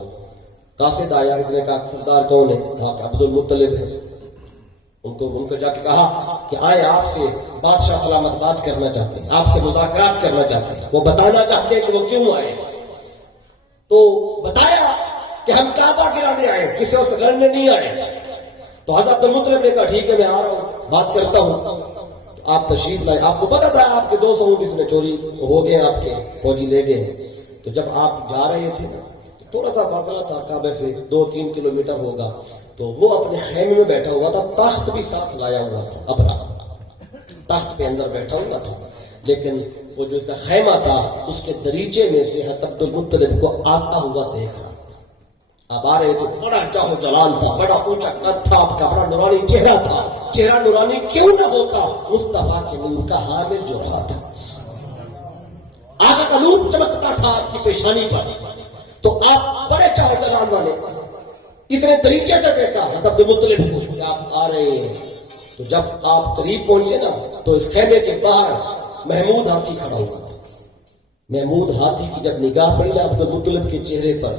قاصد آیا, اس نے کہا سردار کون ہے؟ کہا کہ عبد المطلب ہے. ان کو جا کے کہا کہ آئے آپ سے بادشاہ سلامت بات کرنا چاہتے ہیں, آپ سے مذاکرات کرنا چاہتے ہیں, وہ بتانا چاہتے ہیں کہ وہ کیوں آئے. تو بتایا کہ ہم کعبہ گرانے آئے, کسی اور سے لڑنے نہیں آئے. تو حضرت عبد المطلب نے کہا ٹھیک ہے میں آ رہا ہوں, بات کرتا ہوں. آپ تشریف لائے, آپ کو پتا تھا آپ کے 200 اونٹ اس میں چوری ہو گئے, آپ کے فوجی لے گئے. تو جب آپ جا رہے تھے تھوڑا سا فاصلہ تھا کعبے سے 2-3 کلومیٹر ہوگا, تو وہ اپنے خیمے میں بیٹھا ہوا تھا, تخت بھی ساتھ لایا ہوا تھا, ابرا تخت کے اندر بیٹھا ہوا تھا. لیکن وہ جو اس کا خیمہ تھا اس کے دریچے میں سے حضرت عبد المطلب کو آتا ہوا دیکھ رہا. اب آ رہے تو بڑا جاہو جلال تھا, بڑا اونچا قد تھا آپ کا, بڑا نورانی چہرہ تھا. چہرہ نورانی کیوں نہ ہوتا, مصطفیٰ کے نور کا حامل جو رہا تھا. آقا کا نور چمکتا تھا آپ کی پیشانی پر. تو آپ بڑے چاہو جلال والے, اس نے دریچے سے دیکھا حضرت عبد المطلب کو کہ آپ آ رہے ہیں. تو جب آپ قریب پہنچے نا تو اس خیمے کے باہر محمود ہاتھی کھڑا ہوا تھا. محمود ہاتھی کی جب نگاہ پڑی نا عبد المطلب کے چہرے پر,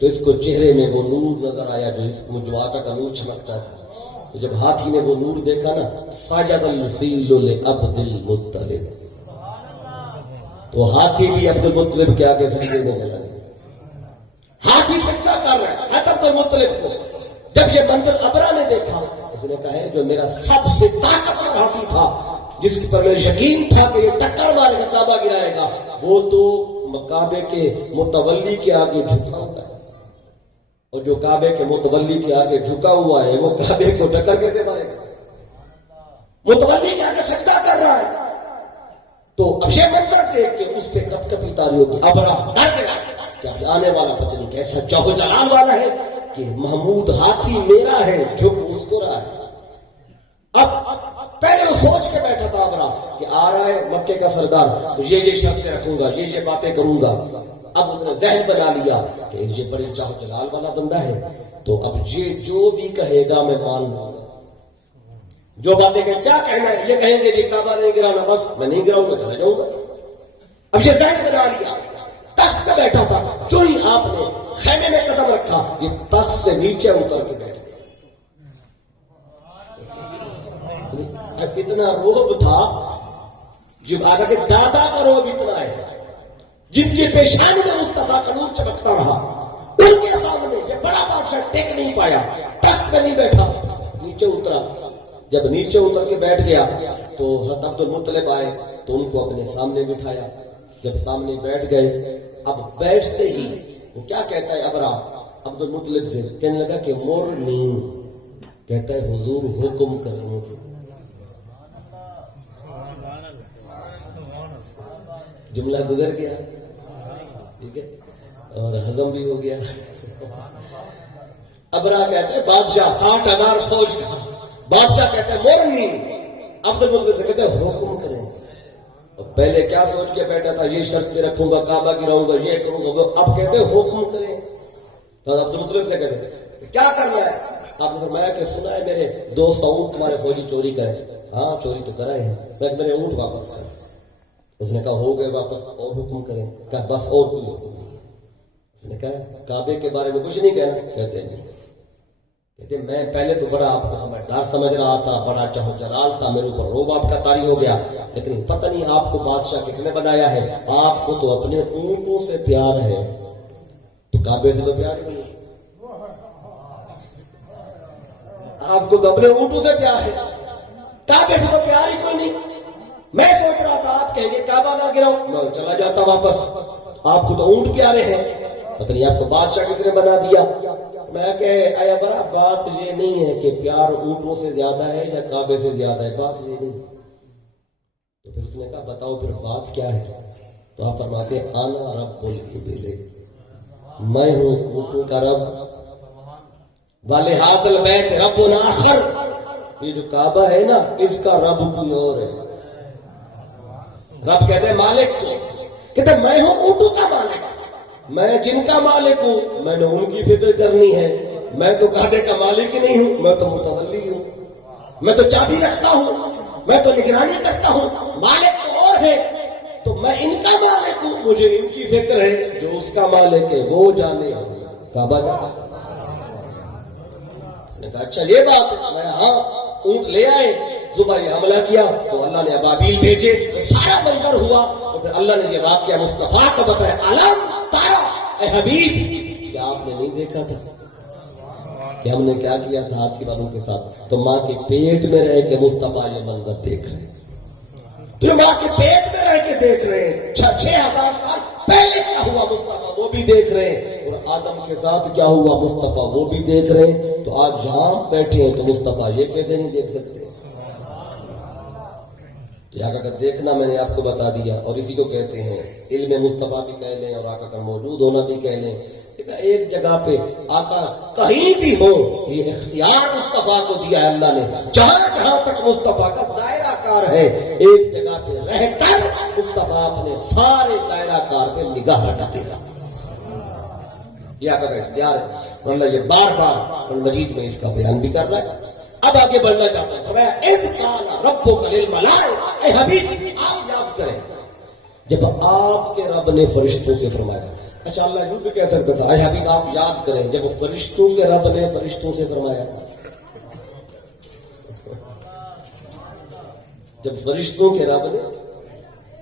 تو اس کو چہرے میں وہ نور نظر آیا جو آقا کا نور چمکتا تھا. تو جب ہاتھی نے وہ نور دیکھا نا, سجد الفیل لعبد المطلب, تو ہاتھی بھی عبد المطلب کے آگے سجدے میں چلا گیا. ہاتھی سجدہ کر رہا ہے عبد المطلب کو. جب یہ منظر ابرا نے دیکھا, اس نے کہا ہے جو میرا سب سے طاقتور ہاتھی تھا, جس پر مجھے یقین تھا کہ یہ ٹکر مارے گا, کعبہ گرائے گا, وہ تو کعبے کے متولی کے آگے جھکا ہوا ہے. اور جو کعبے کے متولی کے آگے جھکا ہوا ہے وہ کعبے کو ٹکر کیسے مارے گا؟ متولی کے آگے سجدہ کر رہا ہے. تو اب یہ منظر دیکھ کے اس پہ کپ کپی تاریوں کی ابرا ڈر گیا کہ اب آنے والا پتہ نہیں کیسا جاہو جلال والا ہے کہ محمود ہاتھی میرا ہے, جھک اس کو رہا ہے. اب پہلے وہ سوچ کے بیٹھا تھا ابرا کہ آ رہا ہے مکے کا سردار, تو یہ شرطیں رکھوں گا, یہ باتیں کروں گا. اب اس نے ذہن بنا لیا کہ یہ بڑے جاہو جلال والا بندہ ہے, تو اب یہ جو بھی کہے گا میں مان لوں گا. جو باتیں کہ کیا کہنا ہے, یہ کہیں گے یہ کعبہ نہیں گرانا, بس میں نہیں گراؤں گا, چلا جاؤں گا. اب یہ ذہن بنا لیا, تخت پہ بیٹھا تھا. جو ہی آپ نے خیمے میں قدم رکھا, یہ تخت سے نیچے اتر کے بیٹھ گیا. اتنا روب تھا, جب آگا کہ دادا کا روب اتنا ہے, جن کی پیشانی میں مصطفیٰ کا نور چمکتا رہا, ان کے سامنے یہ بڑا بادشاہ ٹیک نہیں پایا, تخت پہ نہیں بیٹھا, نیچے اترا. جب نیچے اتر کے بیٹھ گیا تو حضرت عبد المطلب آئے تو ان کو اپنے سامنے بٹھایا. جب سامنے بیٹھ گئے, اب بیٹھتے ہی وہ کیا کہتا ہے ابرا عبد المطلب سے, کہنے لگا کہ مورنی, کہتا ہے حضور حکم کریں. جملہ گزر گیا, ٹھیک ہے, اور ہضم بھی ہو گیا. ابرا کہتے ہیں بادشاہ 60,000 فوج کا بادشاہ, کہتے ہیں مورنی. عبد المطلب سے کہتے ہیں حکم کریں. پہلے کیا سوچ کے بیٹھا تھا, یہ شرطیں رکھوں گا, کعبہ گراؤں گا, یہ کروں گا. اب کہتے ہیں حکم کریں. تو عبد المطلب سے کہتے ہیں کیا کرنا ہے. آپ نے فرمایا کہ سنا ہے میرے 200 اونٹ تمہارے فوجی چوری کرے. ہاں چوری تو کرائے ہیں, میرے اونٹ واپس کر. اس نے کہا ہو گئے واپس, اور حکم کریں. کہا بس اور کوئی حکم نہیں ہے. اس نے کہا کعبے کے بارے میں کچھ نہیں کہنا. کہتے نہیں. کہتے میں پہلے تو بڑا آپ کو سمجھدار سمجھ رہا تھا, بڑا چاہو جلال تھا, میرے اوپر روب آپ کا طاری ہو گیا, لیکن پتہ نہیں آپ کو بادشاہ کس نے بنایا ہے. آپ کو تو اپنے اونٹوں سے پیار ہے, تو کعبے سے تو پیار نہیں. آپ کو تو اپنے اونٹوں سے پیار ہے, کعبے سے تو پیار ہی کوئی نہیں. میں سوچ رہا تھا آپ کہیں گے کعبہ نہ گراؤ, میں چلا جاتا واپس. آپ کو تو اونٹ پیارے ہیں, پتہ نہیں آپ کو بادشاہ کس نے بنا دیا. میں کہ آیا بڑا بات یہ نہیں ہے کہ پیار اونٹوں سے زیادہ ہے یا کعبے سے زیادہ ہے, بات یہ نہیں. تو پھر اس نے کہا بتاؤ پھر بات کیا ہے. تو آپ فرماتے ہیں انا رب الابل, میں ہوں اونٹوں کا رب. ولہذا البیت رب آخر, یہ جو کعبہ ہے نا اس کا رب کوئی اور ہے. رب کہتے ہیں مالک کو, کہتے ہیں میں ہوں اونٹوں کا مالک, میں جن کا مالک ہوں میں نے ان کی فکر کرنی ہے. میں تو کعبے کا مالک ہی نہیں ہوں, میں تو متولی ہوں. میں تو چابی رکھتا ہوں, میں تو نگرانی کرتا ہوں, مالک تو اور ہے, تو میں ان کا مالک ہوں, مجھے ان کی فکر ہے, جو اس کا مالک ہے وہ جانے. کعبہ جانے. نے کہا اچھا یہ بات ہے. میں ہاں, اونٹ لے آئے, صبح یہ حملہ کیا تو اللہ نے ابابیل بھیجے, تو سارا منظر ہوا, تو پھر اللہ نے یہ واقعہ مصطفیٰ کو بتایا. علم تارا, اے حبیب, کیا آپ نے نہیں دیکھا تھا کہ ہم نے کیا کیا تھا آپ کی والوں کے ساتھ؟ تو ماں کے پیٹ میں رہ کے مصطفیٰ یہ منظر دیکھ رہے ہیں, تو ماں کے پیٹ میں رہ کے دیکھ رہے ہیں. 6,000 سال پہلے کیا ہوا مصطفیٰ وہ بھی دیکھ رہے ہیں, اور آدم کے ساتھ کیا ہوا مصطفیٰ وہ بھی دیکھ رہے ہیں. تو آج جہاں بیٹھے ہیں تو مصطفیٰ یہ کیسے نہیں دیکھ سکتے؟ آقا کا دیکھنا میں نے آپ کو بتا دیا, اور اسی کو کہتے ہیں علم مصطفیٰ بھی کہہ لیں اور آقا کا موجود ہونا بھی کہہ لیں. ایک جگہ پہ آقا کہیں بھی ہو, یہ اختیار مصطفیٰ کو دیا ہے اللہ نے. جہاں جہاں تک مصطفیٰ کا دائرہ کار ہے, ایک جگہ پہ رہ کر مصطفیٰ اپنے سارے دائرہ کار پہ نگاہ رکھتے گا. یہ آقا کا اختیار ہے, اور اللہ یہ بار بار قرآن مجید میں اس کا بیان بھی کر رہا ہے. اب آگے بڑھنا چاہتا ہوں. فرمایا اذ قال ربک للملائکہ, اے حبیب آپ یاد کریں جب آپ کے رب نے فرشتوں سے فرمایا. اچھا اللہ یوں بھی کہہ سکتا تھا اے حبیب آپ یاد کریں جب فرشتوں کے رب نے فرشتوں سے فرمایا. جب فرشتوں کے رب نے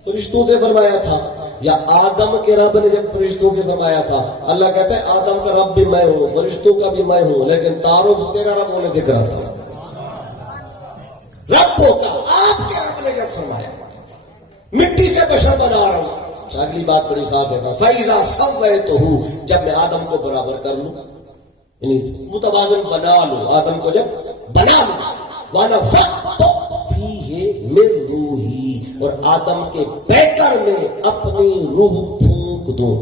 فرشتوں سے فرمایا تھا, یا آدم کے رب نے جب فرشتوں سے فرمایا تھا. اللہ کہتا ہے آدم کا رب بھی میں ہوں, فرشتوں کا بھی میں ہوں, لیکن تعارف تیرا رب ہونے سے کرا تھا. ربوں کا آپ کے رب نے جب فرمایا مٹی سے بشر بنا رہا ہوں. اگلی بات بڑی خاص ہے, فَإِذَا سَوَّيْتُهُ, جب میں آدم کو برابر کر لوں, یعنی متوازن بنا لوں, آدم کو جب بنا لوں, وَنَفَخْتُ فِيهِ مِن رُوحِي, اور آدم کے پیکر میں اپنی روح پھونک دوں.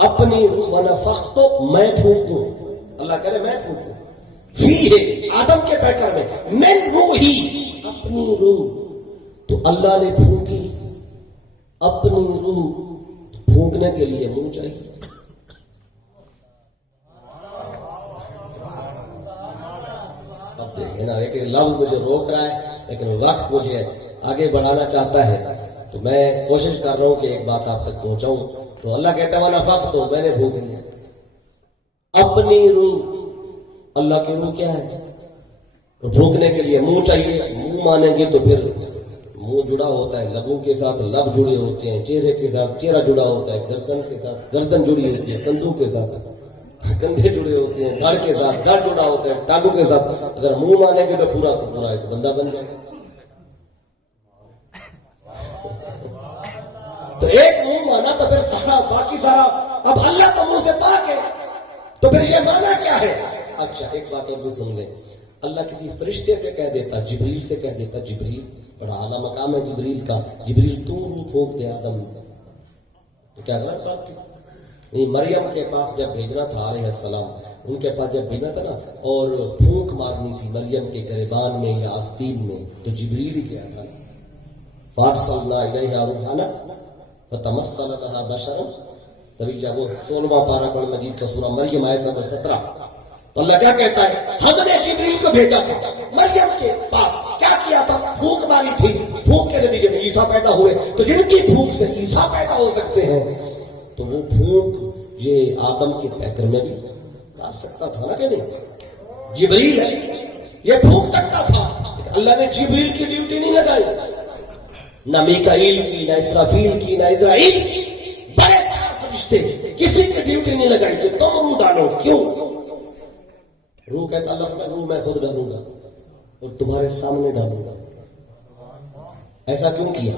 اپنی روح, وَنَفَخْتُ, میں پھونکوں, اللہ کرے میں پھونکوں, فِيهِ, آدم کے پیکر میں, مِن رُوحِي, اپنی روح. تو اللہ نے پھونکی اپنی روح, پھونکنے کے لیے منہ چاہیے. اب دیکھیں نا, ایک لفظ مجھے روک رہا ہے لیکن وقت مجھے آگے بڑھانا چاہتا ہے, تو میں کوشش کر رہا ہوں کہ ایک بات آپ تک پہنچاؤں. تو اللہ کہتا ہے وَنَفَخْتُ, میں نے پھونک لیا اپنی روح. اللہ کی روح کیا ہے؟ تو پھونکنے کے لیے منہ چاہیے. منہ مانیں گے تو پھر منہ جڑا ہوتا ہے لبوں کے ساتھ, لب جڑے ہوتے ہیں چہرے کے ساتھ, چہرہ جڑا ہوتا ہے گردن کے ساتھ, گردن جڑی ہوتی ہے کندھوں کے ساتھ, کندھے جڑے ہوتے ہیں دھڑ کے ساتھ, دھڑ جڑا ہوتا ہے ٹانگوں کے ساتھ. اگر منہ مانیں گے تو پورا ایک بندہ بن جائے. تو ایک منہ مانا تو پھر سارا باقی سارا. اب اللہ تو منہ سے پاک ہے, تو پھر یہ مانا کیا ہے؟ اچھا ایک بات اور بھی سن لیں. اللہ کسی فرشتے سے کہہ دیتا, جبریل سے کہہ دیتا, جبریل بڑا اعلیٰ مقام ہے جبریل کا, جبریل تو روح پھونک دے آدم, تو کیا غلط بات تھی؟ نہیں, مریم کے پاس جب بھیجنا تھا علیہ السلام, ان کے پاس جب بھیجنا تھا نا, اور پھونک مارنی تھی مریم کے گریبان میں یا آستین میں, تو جبریل ہی کیا تھا, فَأَرْسَلْنَا إِلَيْهَا رُوحَنَا فَتَمَثَّلَ لَهَا بَشَرًا سویہ. وہ 16واں پارہ قرآن مجید کا سورہ مریم آیت نمبر 17. تو اللہ کیا کہتا ہے, ہم نے جبریل کو بھیجا تھا مریم کے پاس, کیا کیا تھا؟ پھونک ماری تھی. پھونک کے نتیجے میں عیسیٰ پیدا ہوئے. تو جن کی پھونک سے عیسیٰ پیدا ہو سکتے ہیں, تو وہ پھونک یہ آدم کے پیکر میں بھی مار سکتا تھا نا, کہ نہیں؟ جبریل ہے یہ پھونک سکتا تھا. اللہ نے جبریل کی ڈیوٹی نہیں لگائی, نہ میکائیل کی, نہ اسرافیل کی, نہ اسرائیل کی, بڑے فرشتے کسی کی ڈیوٹی نہیں لگائی کہ تم روح ڈالو. کیوں؟ روح کہتا اللہ میں روح میں خود ڈالوں گا اور تمہارے سامنے ڈالوں گا. ایسا کیوں کیا؟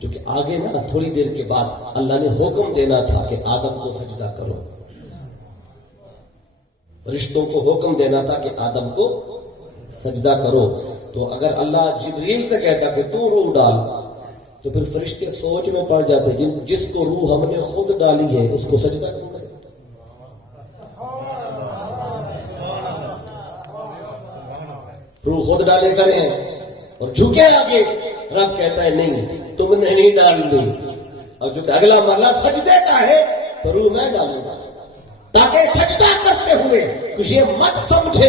کیونکہ آگے نا تھوڑی دیر کے بعد اللہ نے حکم دینا تھا کہ آدم کو سجدہ کرو. رشتوں کو حکم دینا تھا کہ آدم کو سجدہ کرو. تو اگر اللہ جبریل سے کہتا کہ تو روح ڈال, تو پھر فرشتے سوچ میں پڑ جاتے, جس کو روح ہم نے خود ڈالی ہے اس کو سجدہ کرو. روح خود ڈالے کھڑے ہیں اور جھکے آگے, رب کہتا ہے نہیں تم نے نہیں ڈال دی. اور جو اگلا مرلہ سجدے کا ہے تو روح میں ڈالوں گا, تاکہ سجدہ کرتے ہوئے کچھ یہ مت سمجھے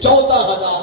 14,000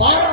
12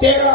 13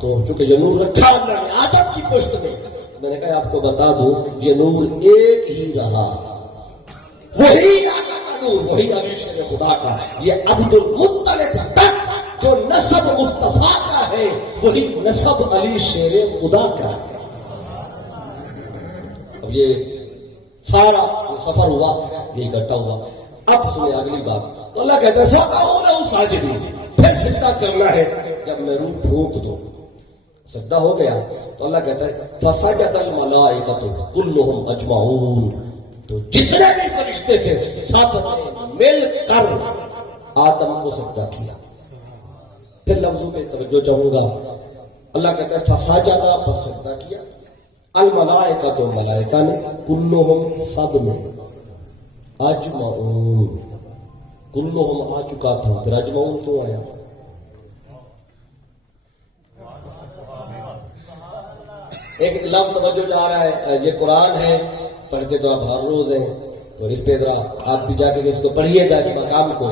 تو چونکہ یہ نور رکھا اللہ نے آدم کی پشت میں، میں نے کہا آپ کو بتا دوں یہ نور ایک ہی رہا، وہی آقا کا نور، وہی علی شیر خدا کا، یہ عبد المطلب تک جو نسب مصطفیٰ کا ہے وہی نسب علی شیر خدا کا ہے۔ اب یہ سارا سفر ہوا، یہ اکٹھا ہوا۔ اب سنیں اگلی بات، تو اللہ کہتا ہے فَقَعُوا لَهُ سَاجِدِينَ، پھر سجدہ کرنا ہے جب میں روح پھونک دوں۔ سجدہ ہو گیا تو اللہ کہتا ہے فَسَجَدَ الْمَلَائِكَةُ كُلُّهُمْ أَجْمَعُونَ، تو جتنے بھی فرشتے تھے سب نے مل کر آدم کو سجدہ کیا۔ پھر لفظوں پہ توجہ چاہوں گا، اللہ کہتا ہے فَسَجَدَ، پس سجدہ کیا، الملائکہ، تو ملائکہ نے، کلہم، سب نے، اجمعون، کلہم آ چکا تھا، پھر اجمعون کیوں آیا؟ ایک لفظ توجہ جا رہا ہے، یہ قرآن ہے، پڑھتے تو آپ ہر روز ہیں، تو اس پہ ذرا آپ بھی جا کے اس کو پڑھیے گا اس مقام کو،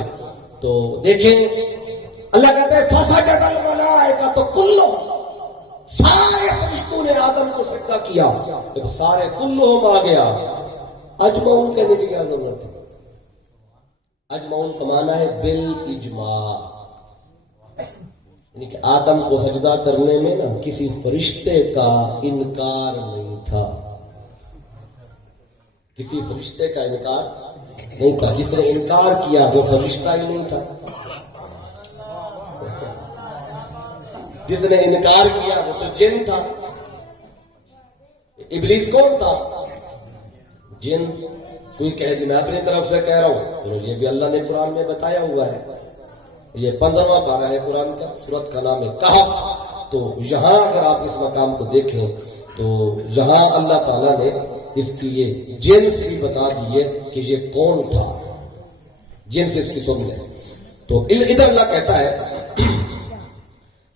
تو دیکھیں اللہ کہتا ہے فَسَجَدَ الْمَلَائِکَةُ كُلُّهُمْ، سارے فرشتوں نے آدم کو سجدہ کیا۔ جب سارے کلہم آ گیا، اجمعون کہنے کی کیا ضرورت ہے؟ اجمعون کا معنی ہے بالاجماع، یعنی کہ آدم کو سجدہ کرنے میں نا کسی فرشتے کا انکار نہیں تھا، کسی فرشتے کا انکار نہیں تھا، جس نے انکار کیا وہ فرشتہ ہی نہیں تھا، جس نے انکار کیا وہ تو جن تھا۔ ابلیس کون تھا؟ جن۔ کوئی کہے جی میں اپنی طرف سے کہہ رہا ہوں، یہ بھی اللہ نے قرآن میں بتایا ہوا ہے، یہ 15واں پارہ ہے قرآن کا، سورت کا نام ہے کہف۔ تو یہاں اگر آپ اس مقام کو دیکھیں تو یہاں اللہ تعالیٰ نے اس کی یہ جنس بھی بتا دی ہے کہ یہ کون تھا، جنس اس کی سن لیں۔ تو ادھر اللہ کہتا ہے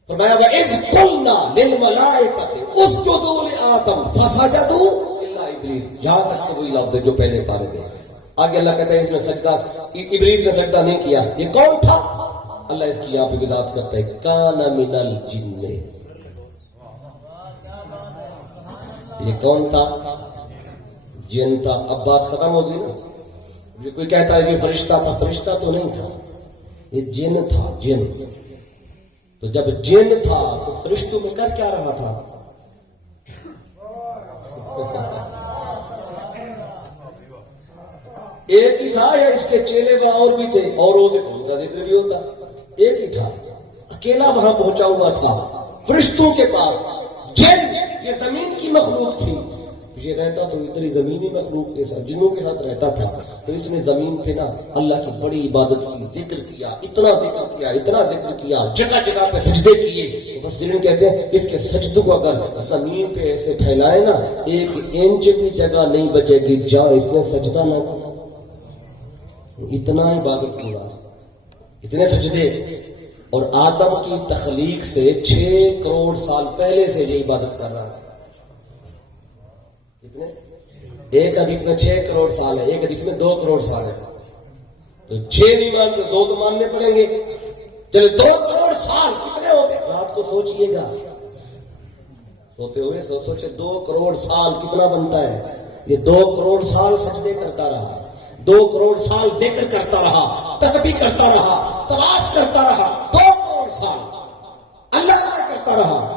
فرمایا وَإِذْ قُلْنَا لِلْمَلَائِكَةِ اسْجُدُوا لِآدَمَ فَسَجَدُوا إِلَّا إِبْلِيسَ، یہاں تک کہ وہی لفظ ہے جو پہلے پارے میں۔ آگے اللہ کہتا ہے اس میں سجدہ، ابلیس نے سجدہ نہیں کیا، یہ کون تھا؟ اللہ اس کی یہاں پہ وضاحت کرتا ہے کَانَ مِنَ الْجِنِّ، یہ کون تھا؟ جن تھا۔ اب بات ختم ہو گئی نا، یہ کوئی کہتا ہے کہ فرشتہ تھا، فرشتہ تو نہیں تھا، یہ جن تھا، جن۔ تو جب جن تھا تو فرشتوں میں کر کیا رہا تھا؟ ایک ہی تھا یا اس کے چیلے وہاں اور بھی تھے؟ اور ہوتے تو ان کا ذکر بھی ہوتا، ایک ہی تھا، اکیلا وہاں پہنچا ہوا تھا فرشتوں کے پاس۔ جن یہ زمین کی مخلوق تھی، یہ رہتا تو اتنی زمینی مخلوق کے ساتھ، جنوں کے ساتھ رہتا تھا، تو اس نے زمین پہ نا اللہ کی بڑی عبادت کی، ذکر کیا، اتنا ذکر کیا، اتنا ذکر کیا، جگہ جگہ پہ سجدے کیے۔ بس کہتے ہیں اس کے سجدوں کو اگر زمین پہ ایسے پھیلائے نا، 1 انچ بھی جگہ نہیں بچے گی جہاں اتنے سجدہ نہ کرو، اتنا عبادت کیا، اتنے سجدے۔ اور آدم کی تخلیق سے 6 کروڑ سال پہلے سے یہ عبادت کر رہا ہے۔ کتنے؟ ایک حدیث میں 6 کروڑ سال ہے، ایک حدیث میں 2 کروڑ سال ہے، تو 6 نہیں مانتے 2 تو ماننے پڑیں گے۔ چلے 2 کروڑ سال کتنے ہو گئے؟ رات کو سوچئے گا، سوتے ہوئے سوچے 2 کروڑ سال کتنا بنتا ہے؟ یہ 2 کروڑ سال سجدے کرتا رہا، 2 کروڑ سال ذکر کرتا رہا، تسبیح کرتا رہا، طواف کرتا رہا، 2 کروڑ سال اللہ کا کرتا رہا۔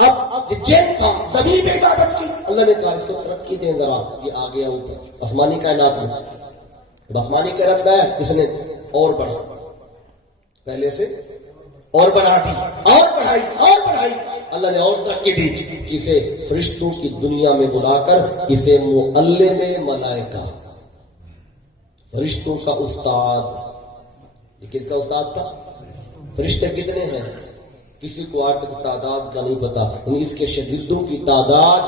اب جن تھا زمین میں عبادت کی، اللہ نے کہا اس کو ترقی دیں ذرا، یہ آ گیا اوپر آسمانی کائنات میں، اب آسمانی کائنات ہے اس نے اور بڑھا، پہلے سے اور بڑھا دی، اور بڑھائی اور بڑھائی، اللہ نے اور ترقی دی، اسے فرشتوں کی دنیا میں بلا کر اسے معلم ملائکہ، فرشتوں کا استاد۔ یہ کس کا استاد تھا؟ فرشتے کتنے ہیں کسی کو آج تک تعداد کا نہیں پتا، یعنی اس کے شاگردوں کی تعداد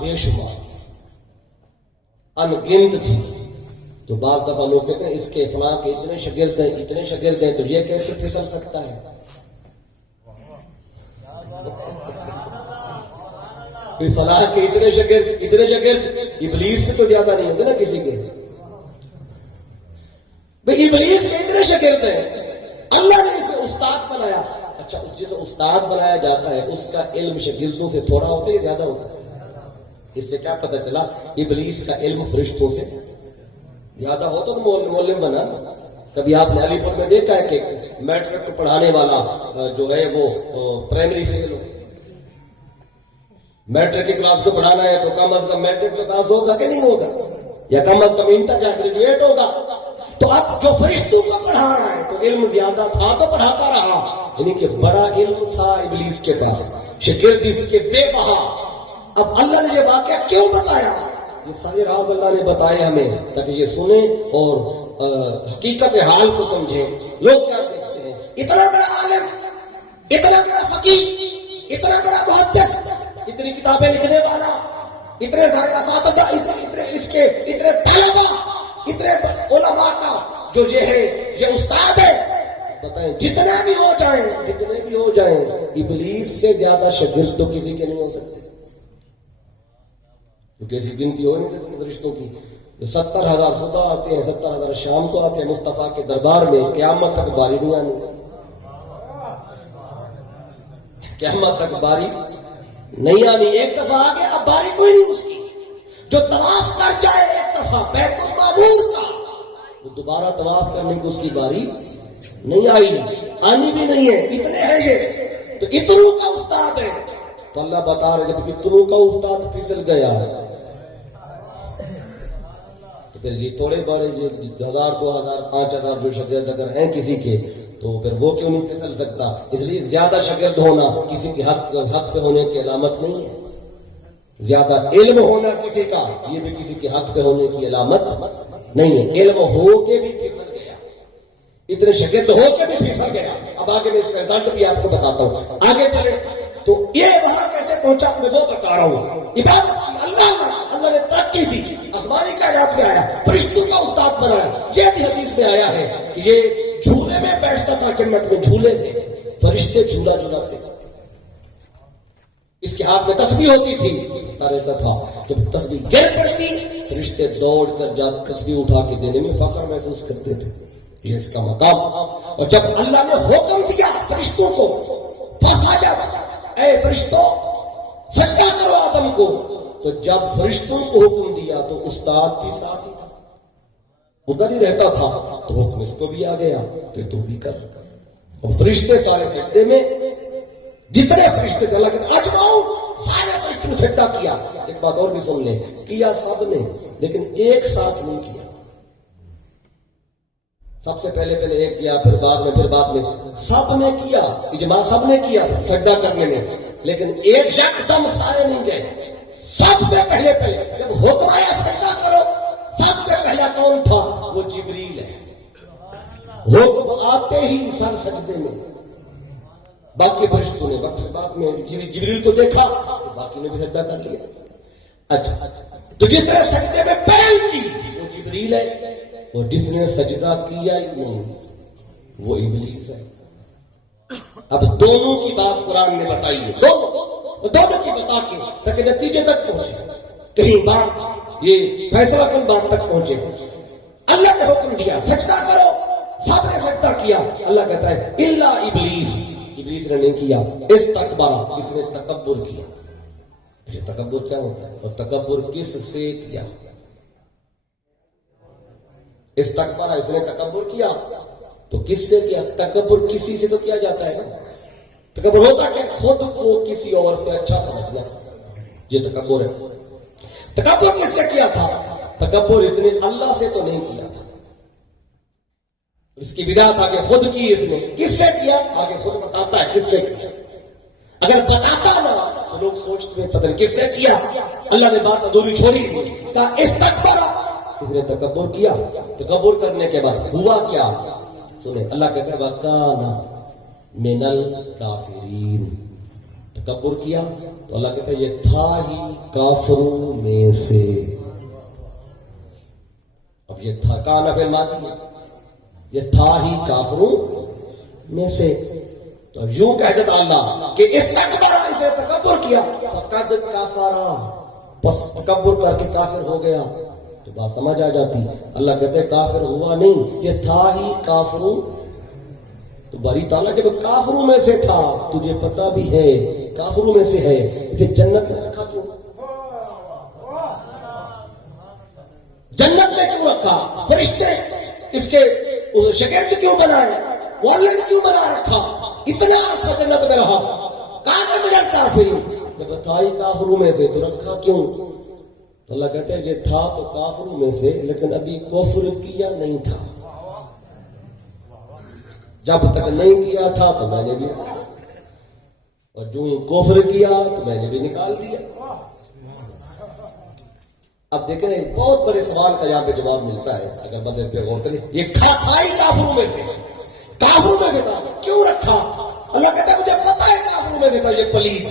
بے شمار انگنت تھی۔ تو بعض دفعہ لوگ کہتے ہیں اس کے فلاں کے اتنے شاگرد ہیں، اتنے شاگرد ہیں، تو یہ کیسے پھسل سکتا ہے؟ کوئی فلاں کے اتنے شاگرد، ابلیس سے تو زیادہ نہیں ہوگا نا کسی کے، بھئی ابلیس کے اتنے شاگرد ہیں، اللہ نے اسے استاد بنایا۔ اچھا جس استاد بنایا جاتا ہے اس کا علم شاگردوں سے تھوڑا ہوتا ہے یا زیادہ ہوتا ہے؟ اس سے کیا پتہ چلا ابلیس کا علم فرشتوں سے زیادہ ہو تو معلم بنا. کبھی آپ نے علی پور میں دیکھا ہے کہ میٹرک کو پڑھانے والا جو ہے وہ پرائمری فیل ہو؟ میٹرک کی کلاس کو پڑھانا ہے تو کم از کم میٹرک میں پاس ہوگا کہ نہیں ہوگا, یا کم از کم انٹر یا گریجویٹ ہوگا. تو اب جو فرشتوں کو پڑھا رہا ہے تو علم زیادہ تھا تو پڑھاتا رہا, یعنی کہ بڑا علم تھا ابلیس کے پاس, شاگرد اس کے بے بہا. اب اللہ نے یہ واقعہ کیوں بتایا؟ یہ سارے راز اللہ نے بتائے ہمیں تاکہ یہ سنیں اور حقیقت حال کو سمجھیں. لوگ کیا دیکھتے ہیں, اتنا بڑا عالم, اتنا بڑا فقیہ, اتنا بڑا محدث, اتنی کتابیں لکھنے والا, اتنے سارے اساتذہ, اتنے طلبہ, اتنے علماء کا جو یہ ہے یہ استاد ہے. بتائیں جتنے بھی ہو جائیں ابلیس سے زیادہ شاگرد تو کسی کے نہیں ہو سکتے, کیونکہ ایسی گنتی ہو نہیں سکتی فرشتوں کی. 70,000 صبح آتے ہیں, 70,000 شام کو آتے ہیں مصطفیٰ کے دربار میں, قیامت تک باری نہیں آنی, قیامت تک باری نہیں آنی. ایک دفعہ آ گیا اب باری کوئی نہیں اس کی. جو طواف کر جائے ایک دفعہ بیت المعمور کا, وہ دوبارہ طواف کرنے کی اس کی باری نہیں آئی, آنی بھی نہیں ہے. اتنے ہیں یہ تو اتنوں کا استاد ہے. تو اللہ بتا رہے جب اتنوں کا استاد پھسل گیا تو پھر یہ تھوڑے بڑے یہ 1,000 2,000 5,000 جو شاگرد اگر ہیں کسی کے تو پھر وہ کیوں نہیں پھسل سکتا؟ اس لیے زیادہ شاگرد ہونا کسی کے حق پہ ہونے کی علامت نہیں ہے. زیادہ علم ہونا کسی کا یہ بھی کسی کے حق پہ ہونے کی علامت نہیں ہے. علم ہو کے بھی پھسل گیا, اتنے شاگرد ہو کے بھی پھسل گیا. اب آگے میں اس کا رزلٹ بھی آپ کو بتاتا ہوں. آگے چلے تو یہ وہاں کیسے پہنچا میں وہ بتا رہا ہوں. عبادت اللہ نے ترقی دی, آسمانی کائنات میں آیا, فرشتوں کا استاد بنایا. یہ بھی حدیث میں آیا ہے کہ یہ جھولے میں بیٹھتا تھا جنت میں, جھولے میں فرشتے جھولا جھولاتے, اس کے ہاتھ میں تسبیح ہوتی تھی, رہتا تھا جب تسبیح گر پڑتی فرشتے دوڑ کر جا تسبیح اٹھا کے دینے میں فخر محسوس کرتے تھے. یہ اس کا مقام. اور جب اللہ نے حکم دیا فرشتوں کو, اے فرشتوں سجدہ کرو آدم کو, تو جب فرشتوں کو حکم دیا تو استاد بھی ساتھ ہی تھا, ادھر ہی رہتا تھا, تو حکم اس کو بھی آ گیا کہ تو بھی کر. اب فرشتے سارے سجدے میں, جتنے فرشتے تھے اللہ کہتے اجمعوا, سارے فرشتوں نے سجدہ کیا. ایک بات اور بھی سن لیں, کیا سب نے لیکن ایک ساتھ نہیں کیا. سب سے پہلے ایک کیا, پھر بعد میں سب نے کیا, اجماع سب نے کیا سجدہ کرنے میں, لیکن ایک یکدم سارے نہیں گئے. سب سے پہلے جب حکم آیا سجدہ کرو, سب سے پہلا کون تھا؟ وہ جبریل ہے. حکم آتے ہی سر سجدے میں, باقی فرشتوں نے بعد میں جبریل کو دیکھا, باقی نے بھی سجدہ کر لیا. اچھا, تو جس نے سجدے میں پہل کی وہ جبریل ہے, اور جس نے سجدہ کیا ہی نہیں وہ ابلیس ہے. اب دونوں کی بات قرآن نے بتائی ہے, دونوں کی بتا کے تاکہ نتیجے تک پہنچے, کہیں بات یہ فیصلہ کن بات تک پہنچے. اللہ نے حکم دیا سجدہ کرو, سب نے سجدہ کیا. اللہ کہتا ہے الا ابلیس, ابلیس نے نہیں کیا. استکبر, اس نے تکبر کیا. یہ تکبر کیا ہوتا ہے, اور تکبر کس سے کیا؟ استکبر, اس نے تکبر کیا تو کس سے کیا؟ تکبر کسی سے تو کیا جاتا ہے نا. تکبر ہوتا کہ خود کو کسی اور سے اچھا سمجھنا, یہ تکبر ہے. تکبر کس سے کیا تھا؟ تکبر اس نے اللہ سے تو نہیں کیا تھا. اس کی بدعت آگے خود کی, اس نے کس سے کیا آگے خود بتاتا ہے کس سے کیا. اگر بتاتا نا تو لوگ سوچتے ہیں پتہ نہیں کس سے کیا. اللہ نے بات ادھوری چھوڑی تھی, کہا استکبر, اس نے تکبر کیا. تکبر کرنے کے بعد ہوا کیا سنیں, اللہ کہتا ہے وَكَانَ مِنَ الْكَافِرِينَ. تکبر کیا تو اللہ کہتا ہے یہ تھا ہی کافروں میں سے. اب یہ تھا کانا فعل ماضی, یہ تھا ہی کافروں میں سے. تو یوں کہہ دیتا اللہ کہ استکبر, اس نے تکبر کیا, فقد کفر, بس تکبر کر کے کافر ہو گیا. تو بات سمجھ آ جاتی. اللہ کہتے ہیں کافر ہوا نہیں, یہ تھا ہی کافروں. تو باری تعالیٰ جب کافروں میں سے تھا، تجھے پتا بھی ہے کافروں میں سے ہے، اسے جنت میں رکھا کیوں؟ جنت میں کیوں رکھا؟ فرشتے اس کے شاگرد کیوں بنائے؟ والد کیوں بنا رکھا؟ اتنا عرصہ جنت میں رہا، کہاں مجھے کافر جب بتائی کافروں میں سے تو رکھا کیوں؟ تو اللہ کہتے ہیں یہ تھا تو کافروں میں سے، لیکن ابھی کفر کیا نہیں تھا، جب تک نہیں کیا تھا تو میں نے بھی، اور جو ہی کفر کیا تو میں نے بھی نکال دیا۔ اب دیکھ رہے ہیں بہت بڑے سوال کا یہاں پہ جواب ملتا ہے اگر بندے پہ غور کریں۔ یہ کھائی کافروں میں سے، کافروں میں سے تھا، کیوں رکھا؟ اللہ کہتا ہے مجھے پتا ہے کافروں میں سے تھا یہ پلید،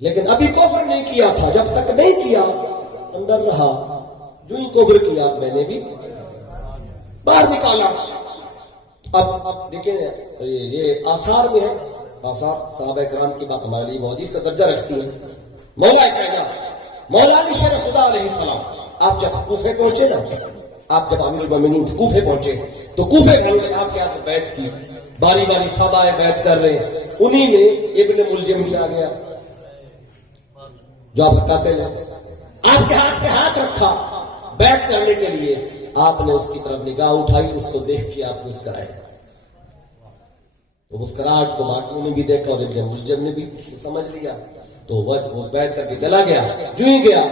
لیکن ابھی کفر نہیں کیا تھا، جب تک نہیں کیا اندر رہا، جو ہی کفر کیا میں نے بھی باہر نکالا۔ اب دیکھیں یہ آثار میں ہے، آثار صحابہ کرام کی بات ہمارے لیے حدیث کا درجہ رکھتی ہے۔ مولا کائنات مولا علی شیر خدا علیہ السلام، آپ جب کوفے پہنچے نا، آپ جب امیر المومنین کوفے پہنچے تو کوفے والوں نے آپ کے ہاتھ بیعت کی، باری باری صحابہ بیعت کر رہے ہیں، انہی میں ابن ملجم بھی آ گیا جو آپ کا قاتل ہے، آپ کے ہاتھ پہ ہاتھ رکھا بیعت کرنے کے لیے، آپ نے اس کی طرف نگاہ اٹھائی، اس کو دیکھ کے آپ مسکرائے، تو مسکراہٹ کو باقیوں نے بھی دیکھا اور ابن ملجم نے بھی سمجھ لیا، تو وہ بیعت کر کے چلا گیا۔ جو ہی گیا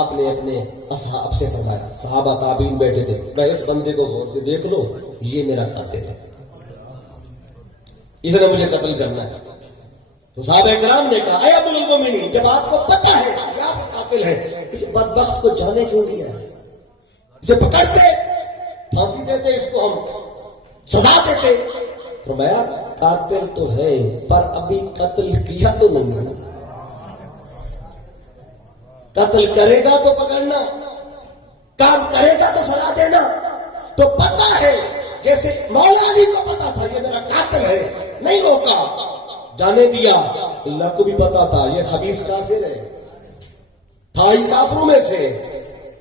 آپ نے اپنے اصحاب سے فرمایا، صحابہ تابعین بیٹھے تھے، میں اس بندے کو غور سے دیکھ لو، یہ میرا قاتل ہے، اس نے مجھے قتل کرنا ہے۔ تو صحابہ کرام نے کہا اے ابو المومنین، جب آپ کو پتا ہے کہ آپ قاتل ہے، اس بدبخت کو جانے کیوں دیا ہے؟ اسے پکڑتے، پھانسی دیتے، اس کو ہم سزا دیتے۔ فرمایا قاتل تو ہے پر ابھی قتل کیا تو نہیں ہے، قتل کرے گا تو پکڑنا، کام کرے گا تو سزا دینا۔ تو پتا ہے، جیسے مولا علی کو پتا تھا یہ میرا قاتل ہے، نہیں روکا، جانے دیا۔ اللہ کو بھی پتا تھا یہ خبیث کافر ہے، تھا ہی کافروں میں سے،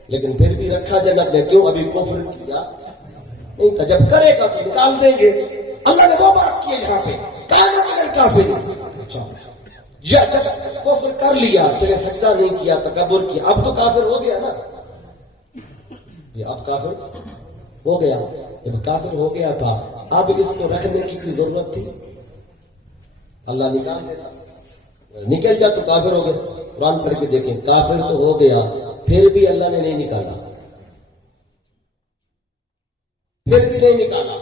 لیکن پھر بھی رکھا جنت میں، کیوں؟ ابھی کفر کیا نہیں تھا، جب کرے گا تو نکال دیں گے۔ اللہ نے وہ بات کی یہاں پہ، کان من الکافرین، جب کفر کر لیا، چلے سجدہ نہیں کیا، تکبر کیا، اب تو کافر ہو گیا نا، یہ اب کافر ہو گیا، جب کافر ہو گیا تھا، اب اس کو رکھنے کی کوئی ضرورت تھی؟ اللہ نکال دیتا، نکل جا تو کافر ہو گیا۔ قرآن پڑھ کے دیکھیں، کافر تو ہو گیا، پھر بھی اللہ نے نہیں نکالا، پھر بھی نہیں نکالا۔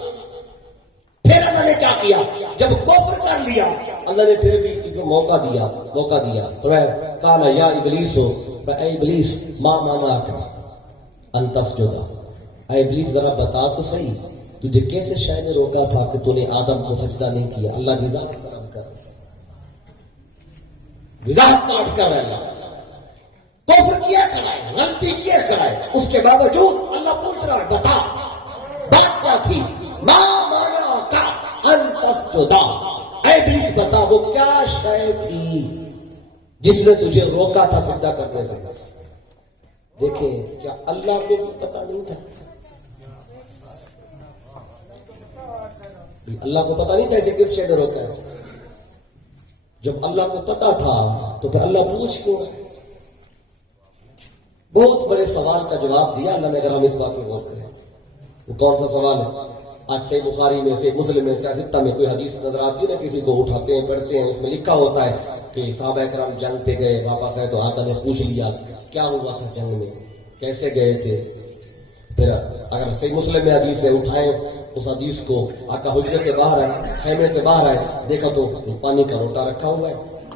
پھر اللہ نے کیا کیا؟ جب کفر کر لیا، اللہ نے پھر بھی اس کو موقع دیا۔ قال یا ابلیس، اے ابلیس، ما منعک ان تسجد، اے ابلیس ذرا بتا تو صحیح، تجھے کیسے شے نے روکا تھا کہ تو نے آدم کو سجدہ نہیں کیا؟ اللہ کی ذات طلب کر، وضاحت طلب کر رہا ہے، کفر کیا کھڑا ہے، غلطی کیا کھڑا ہے، اس کے باوجود اللہ پوچھ رہا ہے بتا بات کیا تھی؟ ما منعک ان تسجد، اے ابلیس بتا وہ کیا شے تھی جس نے تجھے روکا تھا سجدہ کرنے سے؟ دیکھیں کیا اللہ کو بھی پتا نہیں تھا؟ اللہ کو پتا نہیں تھا اسے کس شے نے روکا ہے؟ جب اللہ کو پتا تھا تو پھر اللہ پوچھ کیوں؟ بہت بڑے سوال کا جواب دیا اللہ نے، اگر ہم اس بات کو غور کریں۔ وہ کون سا سوال ہے؟ آج سے بخاری میں سے، مسلم میں سے، ستہ میں کوئی حدیث نظر آتی ہے نا، کسی کو اٹھاتے ہیں پڑھتے ہیں، اس میں لکھا ہوتا ہے کہ صحابہ کرام جنگ پہ گئے، واپس آئے تو آقا نے پوچھ لیا کیا ہوا تھا جنگ میں، کیسے گئے تھے؟ پھر اگر صحیح مسلم میں حدیث ہے، اٹھائے اس حدیث کو، آقا حجرے سے باہر آئے، خیمے سے باہر آئے، دیکھا تو پانی کا لوٹا رکھا ہوا ہے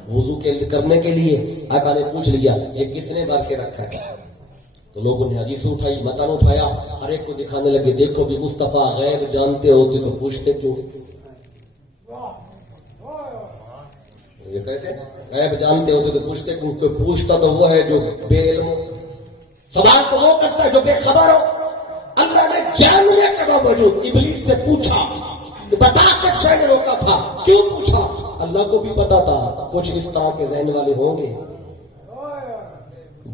وضو کرنے کے لیے۔ آقا نے پوچھ لیا یہ کس نے بھر کے رکھا ہے؟ تو لوگوں نے حدیث اٹھائی، متن اٹھایا، ہر ایک کو دکھانے لگے، دیکھو بھی مصطفیٰ غیب جانتے ہوتے تو پوچھتے کیوں؟ یہ کہتے ہیں غیب جانتے ہوتے تو پوچھتے کیوں؟ کہ پوچھتا تو وہ ہے جو بے علم ہو، سوال تو وہ کرتا ہے جو بے خبر ہو۔ اللہ نے جاننے کے باوجود ابلیس سے پوچھا کہ بتا کس شے نے روکا تھا، کیوں پوچھا؟ اللہ کو بھی پتا تھا کچھ اس طرح کے ذہن والے ہوں گے